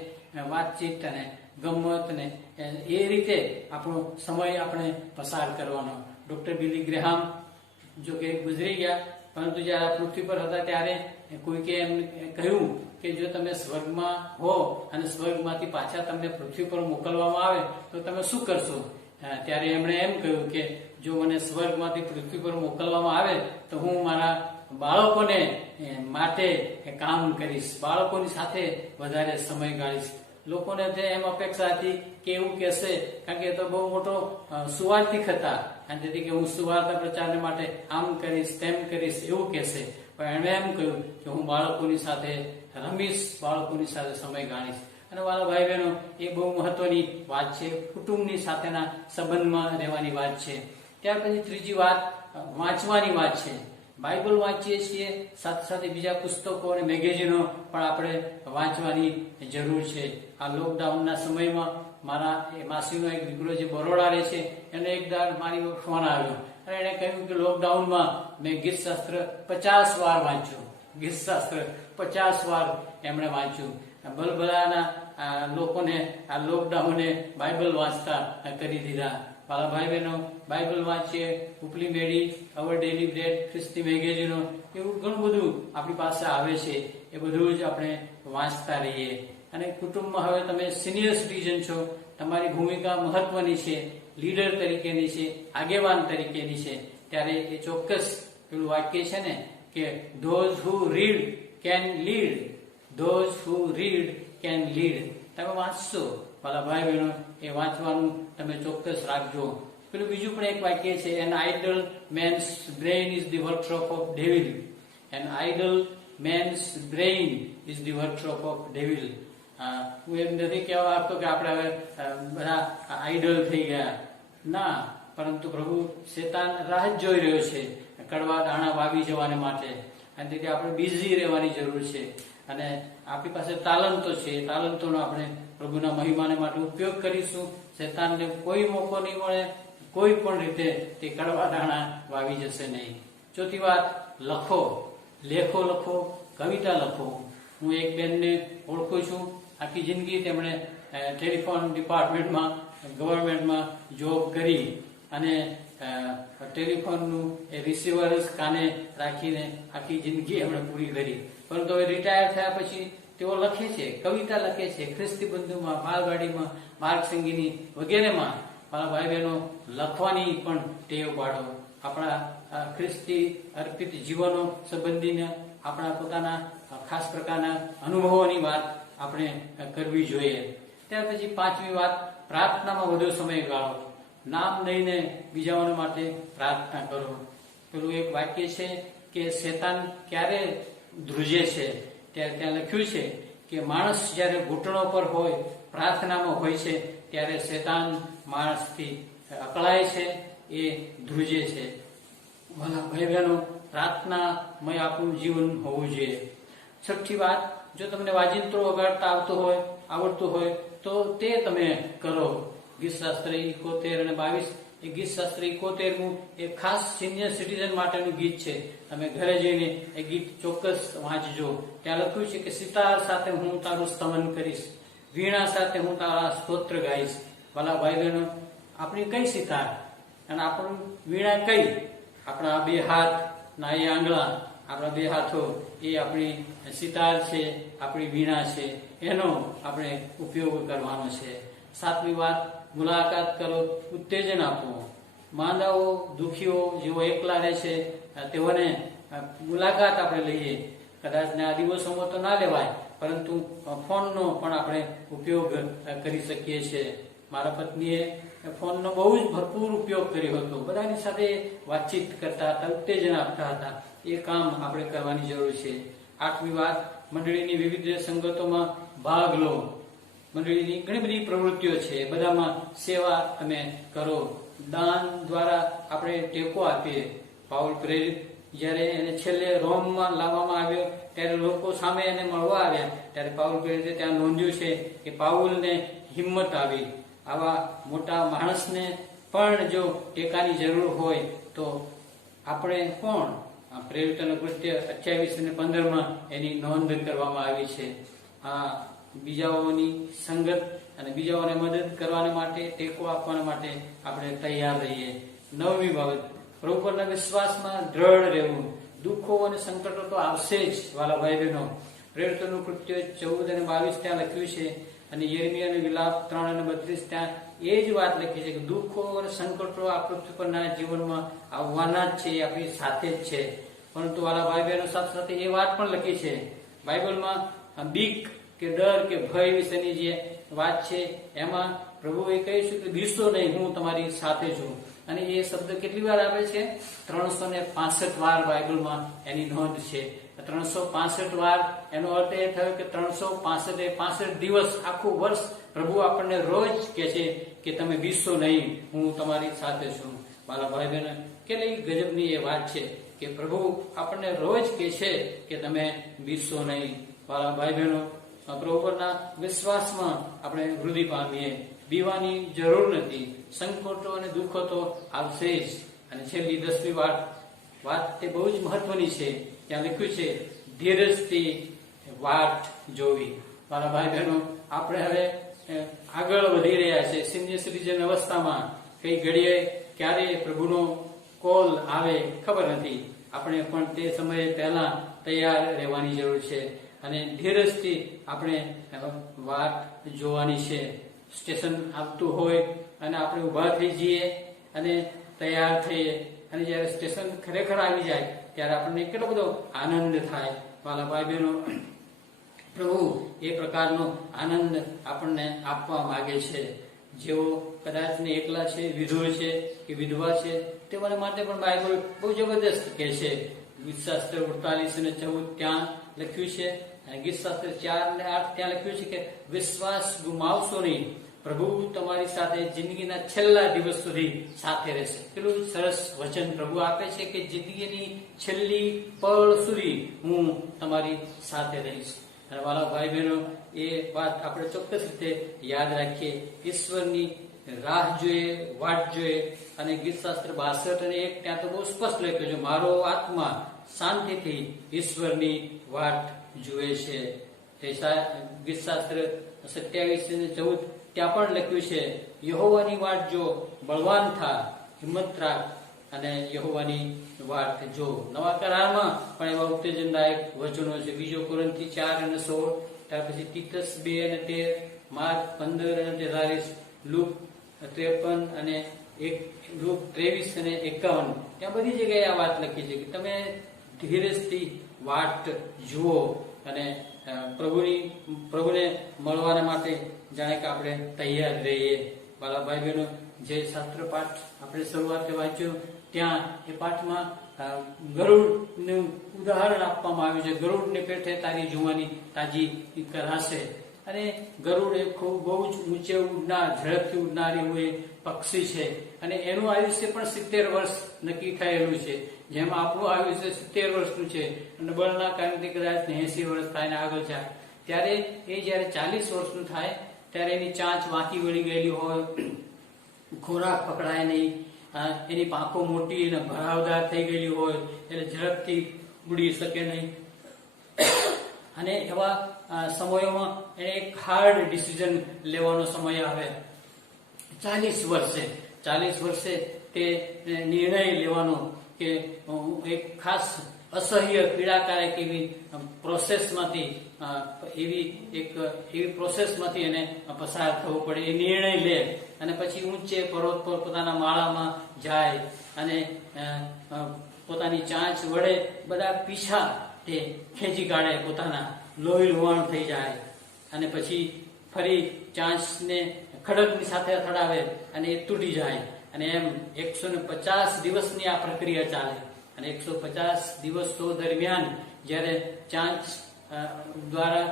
વાતચીત અને ગમત અને એ રીતે આપણો સમય આપણે પસાર કરવાનો. ડોક્ટર બિલી ગ્રેહામ જો કે ગુજરી ગયા, પરંતુ જયારે આ પૃથ્વી પર હતા ત્યારે કોઈકે એમ કહ્યું કે જો તમે સ્વર્ગમાં હો અને સ્વર્ગમાંથી પાછા તમને પૃથ્વી પર મોકલવામાં આવે તો તમે શું કરશો? ત્યારે એમણે એમ કહ્યું કે જો મને સ્વર્ગમાંથી પૃથ્વી પર મોકલવામાં આવે તો હું મારા બાળકોને માટે કામ કરીશ, બાળકોની સાથે વધારે સમય ગાળીશ. લોકોને એમ અપેક્ષા હતી કે એવું કહેશે, કારણ કે એ તો બહુ મોટો સુવાર્થિક હતા, અને તેથી કે હું સુવાર્તા પ્રચારને માટે આમ કરીશ, તેમ કરીશ એવું કહેશે. પણ એમણે એમ કહ્યું કે હું બાળકોની સાથે રમીશ, બાળકોની સાથે સમય ગાળીશ. અને વાલા ભાઈ બહેનો, એ બહુ મહત્વની વાત છે. કુટુંબની સાથેના સંબંધમાં રહેવાની વાત છે. ત્યાર પછી ત્રીજી વાત વાંચવાની વાત છે. બાઇબલ વાંચીએ છીએ, સાથે સાથે બીજા પુસ્તકો અને મેગેઝિનો પણ આપણે વાંચવાની જરૂર છે. આ લોકડાઉનના સમયમાં મારા માસીનો એક દીકરો જે બરોડા રહે છે, એને એક દાડ મારી ફોન આવ્યો અને એને કહ્યું કે લોકડાઉનમાં મેં ગીતશાસ્ત્ર 50 વાર વાંચ્યું. ગીતશાસ્ત્ર 50 વાર એમણે વાંચ્યું. ભલભલાના લોકોને આ લોકડાઉને બાઇબલ વાંચતા કરી દીધા. વાલા ભાઈ બહેનો, બાઇબલ વાંચીએ, ઉપલી મેળી, અવર ડેલી બ્રેડ, ખ્રિસ્તી મેગેઝિનો, એવું ઘણું બધું આપણી પાસે આવે છે. એ બધું જ આપણે વાંચતા રહીએ. અને કુટુંબમાં હવે તમે સિનિયર સિટીઝન છો, તમારી ભૂમિકા મહત્વની છે, લીડર તરીકેની છે, આગેવાન તરીકેની છે. ત્યારે એ ચોક્કસ પેલું વાક્ય છે ને કે those who read can lead, those who read can lead. તમે વાંચશો વાલા ભાઈ બહેનો, એ વાંચવાનું તમે ચોક્કસ રાખજો. પેલું બીજું પણ એક વાક્ય છે, an idle man's brain is the workshop of devil. An idle man's brain is the workshop of devil. હું એમ નથી કહેવા આપતો કે આપણે હવે બધા આઈડલ થઈ ગયા, ના, પરંતુ પ્રભુ શેતાન રાહ જ જોઈ રહ્યો છે કડવા દાણા વાવી જવાને માટે, અને તેથી આપણે બિઝી રહેવાની જરૂર છે. અને આપણી પાસે તાલંતો છે, તાલંતોનો આપણે પ્રભુના મહિમાને માટે ઉપયોગ કરીશું. શેતાનને કોઈ મોકો નહીં મળે, કોઈ પણ રીતે તે કડવા દાણા વાવી જશે નહીં. ચોથી વાત, લખો, લેખો લખો, કવિતા લખો. હું એક બેનને ઓળખું છું, આખી જિંદગી તેમણે ટેલિફોન ડિપાર્ટમેન્ટમાં ગવર્મેન્ટમાં જોબ કરી અને ટેલિફોનનું એ રિસીવર્સ કાને રાખીને આખી જિંદગી એમણે પૂરી કરી. પરંતુ હવે રિટાયર થયા પછી તેઓ લખે છે, કવિતા લખે છે, ખ્રિસ્તી બંધુમાં, માલગાડીમાં, માર્ગ સંગીની વગેરેમાં. મારા ભાઈ બહેનો, લખવાની પણ ટેવ પાડો. આપણા ખ્રિસ્તી અર્પિત જીવનો સંબંધીને આપણા પોતાના ખાસ પ્રકારના અનુભવોની વાત આપણે કરવી જોઈએ. ત્યાર પછી પાંચમી વાત, પ્રાર્થનામાં વધુ સમય ગાળો. નામ લઈને બીજાઓને માટે પ્રાર્થના કરો. પેલું એક વાક્ય છે કે શેતાન ક્યારે ધ્રુજે છે, ત્યારે ત્યાં લખ્યું છે કે માણસ જ્યારે ઘૂંટણો પર હોય, પ્રાર્થનામાં હોય છે, ત્યારે શેતાન માણસથી અકળાય છે, એ ધ્રુજે છે. મારા ભાઈ બહેનો, પ્રાર્થનામય આપણું જીવન હોવું જોઈએ. છઠ્ઠી વાત, જો તમને વાજિંત્રો વગાડતા આવડતું હોય તો તે તમે કરો. ગીતશાસ્ત્ર 71 અને 22, એ ગીતશાસ્ત્ર 71 એ ખાસ સિનિયર સિટીઝન માટેનું ગીત છે. તમે ઘરે જઈને એ ગીત ચોક્કસ વાંચજો. ત્યાં લખ્યું છે કે સિતાર સાથે હું તારું સ્તમન કરીશ, વીણા સાથે હું તારા સ્તોત્ર ગાઈશ. ભલા ભાઈ બહેનો, આપણી કઈ સિતાર અને આપણું વીણા કઈ? આપણા બે હાથ ના એ આંગળા, આપણા બે હાથો એ આપણી સિતાર છે, આપણી વીણા છે, એનો આપણે ઉપયોગ કરવાનો છે. સાતમી વાત, મુલાકાત કરો, ઉત્તેજન આપો. માંદાઓ, દુખીઓ જેઓ એકલા રહે છે તેઓને મુલાકાત આપણે લઈએ. કદાચ આ દિવસોમાં તો ના લેવાય, પરંતુ ફોનનો પણ આપણે ઉપયોગ કરી શકીએ છીએ. મારા પત્નીએ ફોનનો બહુ જ ભરપૂર ઉપયોગ કર્યો હતો. બધાની સાથે વાતચીત કરતા હતા, ઉત્તેજન આપતા હતા. એ કામ આપણે કરવાની જરૂર છે. આઠમી વાત, મંડળીની વિવિધ સંગતોમાં ભાગ લો. મંડળીની ઘણી બધી પ્રવૃત્તિઓ છે, બધામાં સેવા તમે કરો. દાન દ્વારા આપણે ટેકો આપીએ. પાઉલ પ્રેરિત જ્યારે એને છેલ્લે રોમમાં લાવવામાં આવ્યો ત્યારે લોકો સામે એને મળવા આવ્યા, ત્યારે પાઉલ પ્રેરિતે ત્યાં નોંધ્યું છે કે પાઉલને હિંમત આવી. આવા મોટા માણસને પણ જો ટેકાની જરૂર હોય તો આપણે કોણ? પ્રેરિતોના કૃત્ય 28 અને 15 એની નોંધ કરવામાં આવી છે. આ બીજાઓની સંગત અને બીજાઓને મદદ કરવા માટે, ટેકો આપવા માટે આપણે તૈયાર રહીએ. નવમી બાબત, પ્રભુ પરના વિશ્વાસમાં દ્રઢ રહેવું. દુઃખો અને સંકટો તો આવશે જ વાલા ભાઈ બહેનો. પ્રેરિતોનું કૃત્ય 14 અને 22 ત્યાં લખ્યું છે, અને યિર્મયાનો વિલાપ 3 અને 32 ત્યાં એ જ વાત લખી છે કે દુઃખો અને સંકટો આ પૃથ્વી પરના જીવનમાં આવવાના જ છે, આપણી સાથે જ છે. પરંતુ વાલા ભાઈ બહેનો, સાથે સાથે એ વાત પણ લખી છે બાઇબલમાં, બીક કે ડર કે ભય વિશેની જે વાત છે એમાં પ્રભુએ કહ્યું છે કે બીસો નહીં, હું તમારી સાથે છું. અને એ શબ્દ કેટલી વાર આવે છે? 365 વાર બાઇબલમાં એની નોંધ છે. 365 વાર, એનો અર્થ એ થયો કે 365 એ 65 દિવસ, આખું વર્ષ પ્રભુ આપણને રોજ કહે છે કે તમે બીસો નહીં, હું તમારી સાથે છું. મારા ભાઈ બહેન, કેટલી ગજબની એ વાત છે કે પ્રભુ આપણને રોજ કહે છે કે તમે બીસો નહીં. મારા ભાઈ બહેનો, પ્રભુ પરના વિશ્વાસમાં આપણે વૃદ્ધિ પામીએ. બીવાની જરૂર નથી. સંકટો અને દુઃખો તો આવશે જ. અને છેલ્લી 10મી વાત તે બહુ જ મહત્વની છે. ત્યાં લખ્યું છે ધીરજથી વાટ જોવી. મારા ભાઈ બહેનો, આપણે હવે આગળ વધી રહ્યા છે સિનિયર સિટીઝન અવસ્થામાં. કઈ ઘડીએ ક્યારે પ્રભુનો કોલ આવે ખબર નથી. આપણે પણ તે સમયે પહેલા તૈયાર રહેવાની જરૂર છે અને ધીરજથી આપણે વાટ જોવાની છે. સ્ટેશન આવતું હોય અને આપણે ઊભા થઈ જઈએ અને તૈયાર થઈએ, અને જ્યારે સ્ટેશન ખરેખર આવી જાય ત્યારે આપણને કેટલો બધો આનંદ થાય. મારા ભાઈ બહેનો, પ્રભુ એ પ્રકારનો આનંદ આપણને આપવા માંગે છે. જેઓ કદાચ એકલા છે, વિધુર છે કે વિધવા છે, તેઓને માટે પણ બાઇબલ બહુ જબરદસ્ત કહે છે. ગીતશાસ્ત્ર 48 અને 14 ત્યાં લખ્યું છે ગીત શાસ્ત્ર 4 ને 8 ત્યાં લખ્યું છે કે વિશ્વાસ ગુમાવશો નહીં, પ્રભુ તમારી સાથે જિંદગીના છેલ્લા દિવસ સુધી સાથે રહેશે. કેટલું સરસ વચન પ્રભુ આપે છે કે જિંદગીની છેલ્લી પળ સુધી હું તમારી સાથે રહીશ. અને વાલા ભાઈ બહેનો, એ વાત આપણે ચોક્કસ રીતે યાદ રાખીએ. ઈશ્વરની રાહ જોઈએ, વાટ જોઈએ. અને ગીત શાસ્ત્ર 62 અને 1 ત્યાં તો બહુ સ્પષ્ટ લખ્યું છે, મારો આત્મા શાંતિથી ઈશ્વરની વાટ જુએ છે. ગીત શાસ્ત્ર 27 અને 14 ત્યાં પણ લખ્યું છે, યહોવાની વાટ જો, બળવાન થા, હિંમત રાખ અને યહોવાની વાટ જો. નવા કરારમાં પણ એવા ઉત્તેજનદાયક વચનો છે. 2 કોરિન્થી 4 અને 16, ત્યાર પછી તીતસ 2 અને 13, માર્ક 15 અને 43, લૂક 53 અને 1, લૂક 23 અને 51. ત્યાં બધી જગ્યાએ આ વાત લખી છે કે તમે ધીરજથી વાટ જુઓ અને પ્રભુને મળવાના માટે જાણે કે આપણે તૈયાર રહીએ. વાલા ભાઈ બહેનો, જે શાસ્ત્ર પાઠ આપણે શરૂઆતે વાંચ્યો ત્યાં એ પાઠમાં ગરુડનું ઉદાહરણ આપવામાં આવ્યું છે. ગરુડને પેઠે તારી જુવાની તાજી કરાશે. અને ગરુડ એ ખૂબ બહુ જ ઊંચે ઉડનાર, ઝડપથી ઉડનાર એવું એ પક્ષી છે. અને એનું આયુષ્ય પણ 70 વર્ષ નક્કી થયેલું છે. જેમ આપણું આયુષ્ય 70 વર્ષનું છે અને બળના કારણે કદાચ 80 વર્ષ થાય ને આગળ જાય. ત્યારે એ જયારે 40 વર્ષનું થાય ત્યારે એની ચાંચ વાંકી વળી ગયેલી હોય, ખોરાક પકડાય નહીં, એની પાંખો મોટી અને ભરાવદાર થઈ ગયેલી હોય, એટલે ઝડપથી ઉડી શકે નહીં. અને એવા સમયોમાં એને એક હાર્ડ ડિસિઝન લેવાનો સમય આવે. 40 વર્ષે તે નિર્ણય લેવાનો કે એક ખાસ અસહ્ય પીડાકારક એવી પ્રોસેસમાંથી એને પસાર થવું પડે. એ નિર્ણય લે અને પછી ઊંચે પર્વત પર પોતાના માળામાં જાય અને પોતાની ચાંચ વડે બધા પીછા તે ખેંચી કાઢે, પોતાના લોહી લુહાણ થઈ જાય અને પછી ફરી ચાંચને ખડકની સાથે અથડાવે અને એ તૂટી જાય. અને એમ 150 દિવસની આ પ્રક્રિયા ચાલે. અને 150 દિવસો દરમિયાન જ્યારે ચાંચ દ્વારા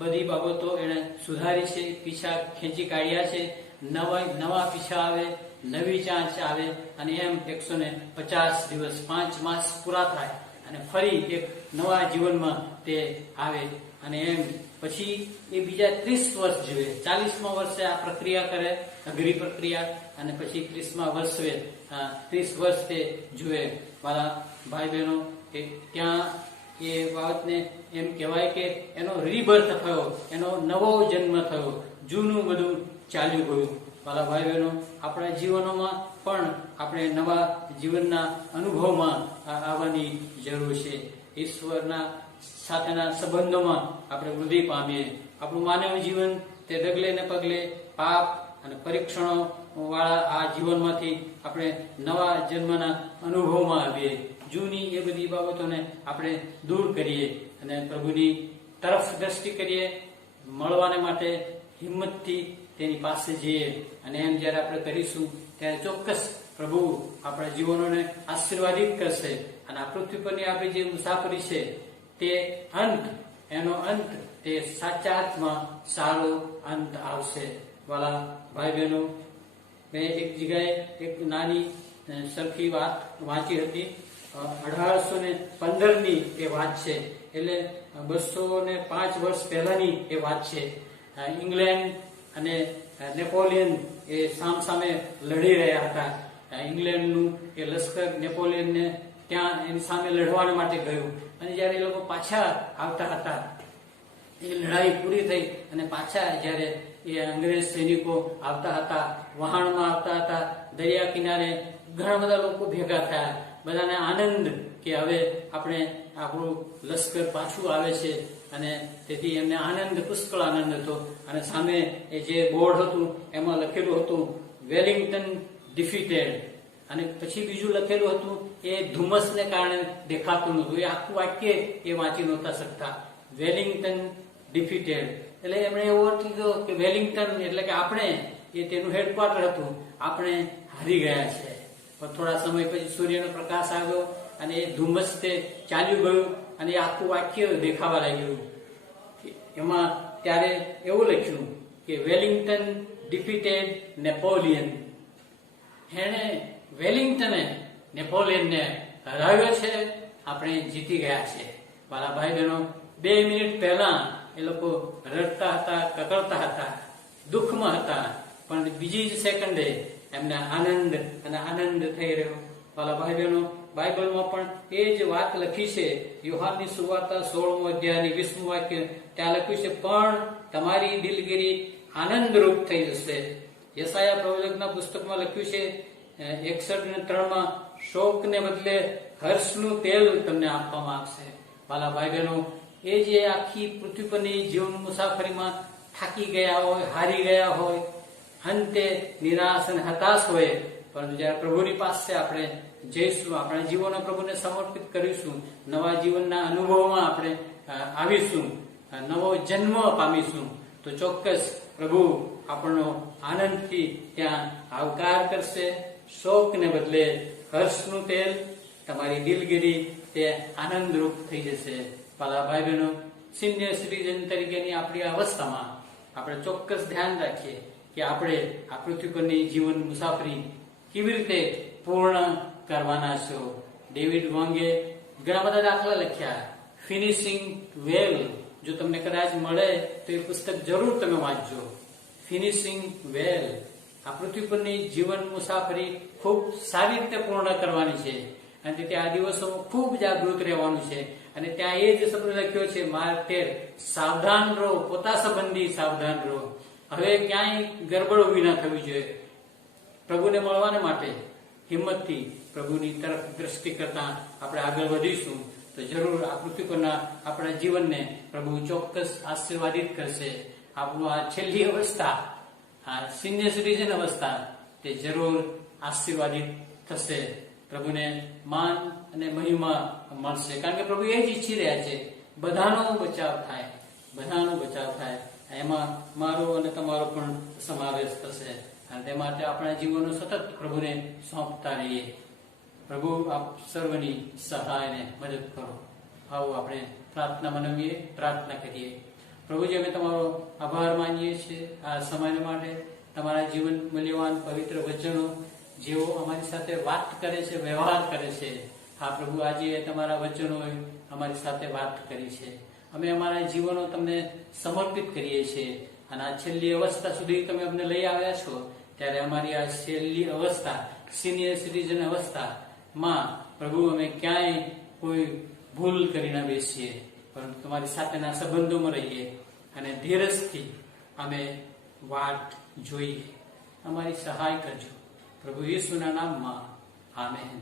બધી બાબતો એને સુધારી છે, પીછા ખેંચી કાઢ્યા છે, નવા પીછા આવે, નવી ચાંચ આવે અને એમ 150 દિવસ 5 માસ પૂરા થાય અને ફરી એક નવા જીવનમાં તે આવે. અને એમ પછી એ બીજા 30 વર્ષ જીવે. 40મા વર્ષે આ પ્રક્રિયા કરે, અઘરી પ્રક્રિયા, અને પછી 30મા વર્ષે 30 વર્ષ તે જુએ. મારા ભાઈ બહેનો, ત્યાં એ બાબતને એમ કહેવાય કે એનો રીબર્થ થયો, એનો નવો જન્મ થયો, જૂનું બધું ચાલ્યું ગયું. મારા ભાઈ બહેનો, આપણા જીવનોમાં પણ આપણે નવા જીવનના અનુભવમાં આવવાની જરૂર છે. ઈશ્વરના સાથેના સંબંધોમાં આપણે વૃદ્ધિ પામીએ. આપણું માનવ જીવન તે ડગલે ને પગલે પાપ અને પરીક્ષણો વાળા આ જીવનમાંથી આપણે નવા જન્મના અનુભવમાં આવીએ. જૂની એ બધી બાબતોને આપણે દૂર કરીએ અને પ્રભુની તરફ દ્રષ્ટિ કરીએ, મળવાને માટે હિંમતથી તેની પાસે જઈએ. અને એમ જયારે આપણે કરીશું ત્યારે ચોક્કસ પ્રભુ આપણા જીવનોને આશીર્વાદિત કરશે અને આ પૃથ્વી પરની આપણી જે મુસાફરી છે એનો અંત તે સાચા અર્થમાં સારો અંત આવશે. વાલા ભાઈ બહેનો, મેં એક જગ્યાએ એક નાની સરખી વાત વાંચી હતી. 1815ની એ વાત છે, એટલે 205 વર્ષ પહેલાની એ વાત છે. ઇંગ્લેન્ડ અને નેપોલિયન એ સામસામે લડી રહ્યા હતા. ઇંગ્લેન્ડનું એ લશ્કર નેપોલિયનને ત્યાં એની સામે લડવા માટે ગયું અને જયારે એ લોકો પાછા આવતા હતા, એ લડાઈ પૂરી થઈ અને પાછા જયારે એ અંગ્રેજ સૈનિકો આવતા હતા, વહાણમાં આવતા હતા, દરિયા કિનારે ઘણા બધા લોકો ભેગા થયા. બધાને આનંદ કે હવે આપણું લશ્કર પાછું આવે છે અને તેથી એમને આનંદ, પુષ્કળ આનંદ હતો. અને સામે એ જે બોર્ડ હતું એમાં લખેલું હતું વેલિંગ્ટન ડિફીટેડ, અને પછી બીજું લખેલું હતું એ ધુમ્મસને કારણે દેખાતું નહોતું. એ આખું વાક્ય એ વાંચી નહોતા શકતા, વેલિંગ્ટન ડિફીટેડ. એટલે એમણે એવો અર્થ લીધો કે વેલિંગ્ટન એટલે કે આપણે, એ તેનું હેડક્વાર્ટર હતું, આપણે હારી ગયા છે. પણ થોડા સમય પછી સૂર્યનો પ્રકાશ આવ્યો અને એ ધુમ્મસ તે ચાલ્યું ગયું અને એ આખું વાક્ય દેખાવા લાગ્યું. એમાં ત્યારે એવું લખ્યું કે વેલિંગ્ટન ડિફીટેડ નેપોલિયન. એણે વેલિંગ્ટને નેપોલિયનને હરાવ્યો છે, આપણે જીતી ગયા છે. મારા ભાઈ બહેનો, 2 મિનિટ પહેલા એ લોકો રડતા હતા, કકળતા હતા, દુઃખમાં હતા, પણ બીજી જ સેકન્ડે એમને આનંદ અને આનંદ થઈ રહ્યો. મારા ભાઈ બહેનો, બાઇબલમાં પણ એ જ વાત લખી છે. યોહાનની સુવાર્તા 16મો અધ્યાયની 20મું વાક્ય, ત્યાં લખ્યું છે, પણ તમારી દિલગીરી આનંદરૂપ થઈ જશે. યશાયા પ્રવચકના પુસ્તકમાં લખ્યું છે 61:3માં, શોકને બદલે હર્ષનું તેલ તમને આપવામાં આવશે. વાલા ભાઈ બહેનો, એ જે આખી પૃથ્વી પરની જીવન મુસાફરીમાં થાકી ગયા હોય, હારી ગયા હોય, અંતે નિરાશ અને હતાશ હોય, પરંતુ જ્યારે પ્રભુની પાસે આપણે જઈશું, આપણા જીવનો પ્રભુને સમર્પિત કરીશું, નવા જીવનના અનુભવમાં આપણે આવીશું, નવો જન્મ પામીશું, તો ચોક્કસ પ્રભુ આપણો આનંદથી ત્યાં આવકાર કરશે. શોકને બદલે હર્ષનું તેલ, તમારી દિલગીરી તે આનંદરૂપ થઈ જશે. પાલા ભાઈ બહેનો, સિનિયર સિટીઝન તરીકેની આપણી અવસ્થામાં આપણે ચોક્કસ ધ્યાન રાખીએ કે આપણે આ પૃથ્વી પરની જીવન મુસાફરી કેવી રીતે પૂર્ણ કરવાના છો. ડેવિડ વોંગે ઘણા બધા દાખલા લખ્યા. ફિનિશિંગ વેલ, જો તમને કદાચ મળે તો એ પુસ્તક જરૂર તમે વાંચજો. ફિનિશિંગ વેલ. આ પૃથ્વી પરની જીવન મુસાફરી ખૂબ સારી રીતે પૂર્ણ કરવાની છે, અને તેથી આ દિવસોમાં ખૂબ જાગૃત રહેવાનું છે. અને ત્યાં એ જ શબ્દ લખ્યો છે, માટે સાવધાન રહો, પોતા સંબંધી સાવધાન રહો. હવે ક્યાંય ગરબડ ઉભી ના થવી જોઈએ. પ્રભુને મળવાને માટે હિંમતથી પ્રભુની તરફ દ્રષ્ટિ કરતા આપણે આગળ વધીશું તો જરૂર આ પૃથ્વી પરના આપણા જીવનને પ્રભુ ચોક્કસ આશીર્વાદિત કરશે. આપણું આ છેલ્લી અવસ્થા, આ સિનિયર સિટીઝન અવસ્થા, તે જરૂર આશીર્વાદિત થશે. પ્રભુને માન અને મહિમા મળશે, કારણ કે પ્રભુ એ જ ઈચ્છી રહ્યા છે બધાનો બચાવ થાય, બધાનો બચાવ થાય. એમાં મારો અને તમારો પણ સમાવેશ થશે, અને તે માટે આપણા જીવનો સતત પ્રભુને સોંપતા રહીએ. પ્રભુ આપ સર્વની સહાયને મદદ કરો. આવો આપણે પ્રાર્થના મનાવીએ, પ્રાર્થના કરીએ. પ્રભુજી, અમે તમારો આભાર માનીએ છીએ આ સમય માટે. તમારા જીવન મૂલ્યવાન પવિત્ર વચનો જેઓ અમારી સાથે વાત કરે છે, વ્યવહાર કરે છે. હા પ્રભુ, આજે તમારા વચનોએ અમારી સાથે વાત કરી છે. અમે અમારા જીવનો તમને સમર્પિત કરીએ છીએ, અને આ છેલ્લી અવસ્થા સુધી તમે અમને લઈ આવ્યા છો. ત્યારે અમારી આ છેલ્લી અવસ્થા, સિનિયર સિટીઝન અવસ્થામાં પ્રભુ અમે ક્યાંય કોઈ ભૂલ કરી ના બેસીએ, પરંતુ તમારી સાથેના સંબંધોમાં રહીએ અને ધીરજથી અમે વાટ જોઈએ. અમારી સહાય કરજો પ્રભુ યેસુના નામમાં. આમેન.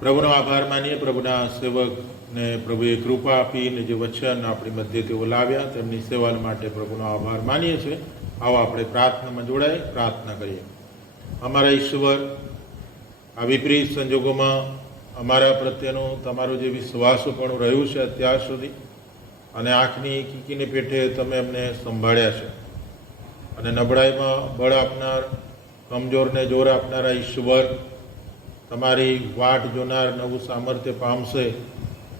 પ્રભુનો આભાર માનીએ. પ્રભુના સેવકને પ્રભુએ કૃપા આપીને જે વચન આપણી મધ્યે તેઓ લાવ્યા, તેમની સેવા માટે પ્રભુનો આભાર માનીએ છીએ. આવો આપણે પ્રાર્થનામાં જોડાઈ પ્રાર્થના કરીએ. અમારા ઈશ્વર, આ વિપરીત સંજોગોમાં અમારા પ્રત્યેનું તમારું જે વિશ્વાસુપણું રહ્યું છે અત્યાર સુધી, અને આંખની કીકીની પેઠે તમે અમને સંભાળ્યા છે, અને નબળાઈમાં બળ આપનાર, કમજોરને જોર આપનારા ઈશ્વર, તમારી વાટ જોનાર નવું સામર્થ્ય પામશે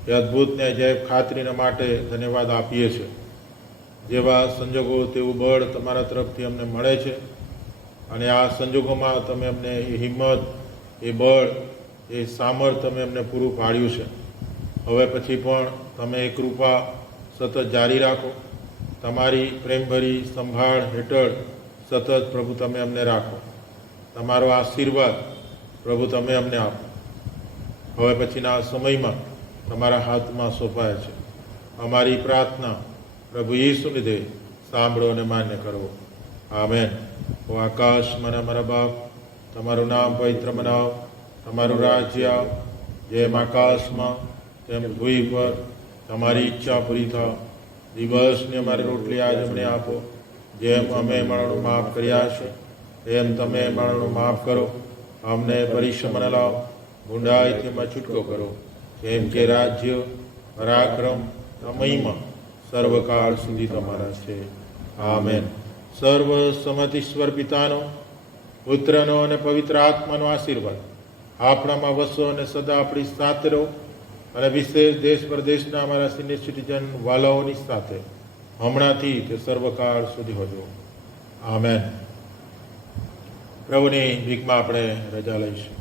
એ અદ્ભુતને અજાયબ ખાતરીના માટે ધન્યવાદ આપીએ છીએ. જેવા સંજોગો તેવું બળ તમારા તરફથી અમને મળે છે, અને આ સંજોગોમાં તમે અમને એ હિંમત, એ બળ, એ સામર્થ્ય તમે અમને પૂરું પાડ્યું છે. હવે પછી પણ તમે એ કૃપા સતત જારી રાખો. તમારી પ્રેમભરી સંભાળ હેઠળ સતત પ્રભુ તમે અમને રાખો. તમારો આશીર્વાદ પ્રભુ તમે અમને આપો. હવે પછીના સમયમાં તમારા હાથમાં સોંપાય છે. અમારી પ્રાર્થના પ્રભુ યેસુને દે સાંભળો અને માન્ય કરો. આમેન. ઓ આકાશમાં અમારા બાપ, તમારું નામ પવિત્ર બનાવો, તમારું રાજ્ય આવ, જેમ આકાશમાં તેમ પૃથ્વી પર તમારી ઈચ્છા પૂરી થાવ. દિવસની અમારી રોટલી આજ અમને આપો. જેમ અમે માણસનું માફ કર્યા છે એમ તમે માણસનું માફ કરો. અમને પરીક્ષામાં ન લાવો, ગુંડાઈથી અમે છૂટકો કરો. કેમ કે રાજ્ય, પરાક્રમ, મહિમા સર્વકાળ સુધી તમારા છે. આમેન. સર્વ સમત ઈશ્વર પિતાનો, પુત્રનો અને પવિત્ર આત્માનો આશીર્વાદ આપણામાં વસો અને સદા આપણી સાથે રહો અને વિશેષ દેશ પ્રદેશના અમારા સિનિયર સિટીઝન વાલાઓની સાથે હમણાંથી તે સર્વકાળ સુધી હોજો. આમેન. પ્રભુની ભીખમાં આપણે રજા લઈશું.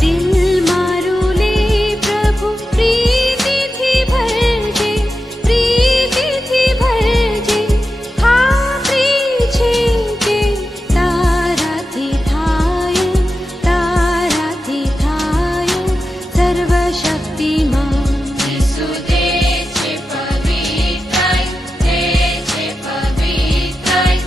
दिल मारू ले प्रभु प्रीति थी भरजे, प्रीति थी भरजे, खातरी छे के तारा थी थाय सर्वशक्तिमान यीशु दे छे पवित्राय, दे छे पवित्राय,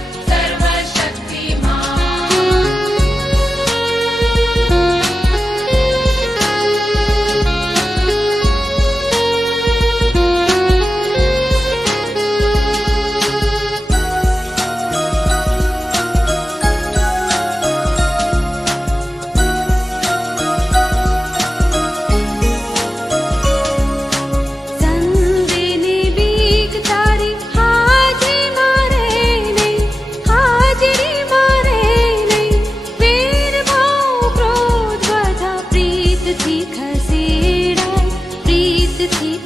સંદેને બીક તારી હાજરીમાં રહે નહીં, વેરભાવ ક્રોધ બધા પ્રીતથી ખસેડાય, પ્રીતથી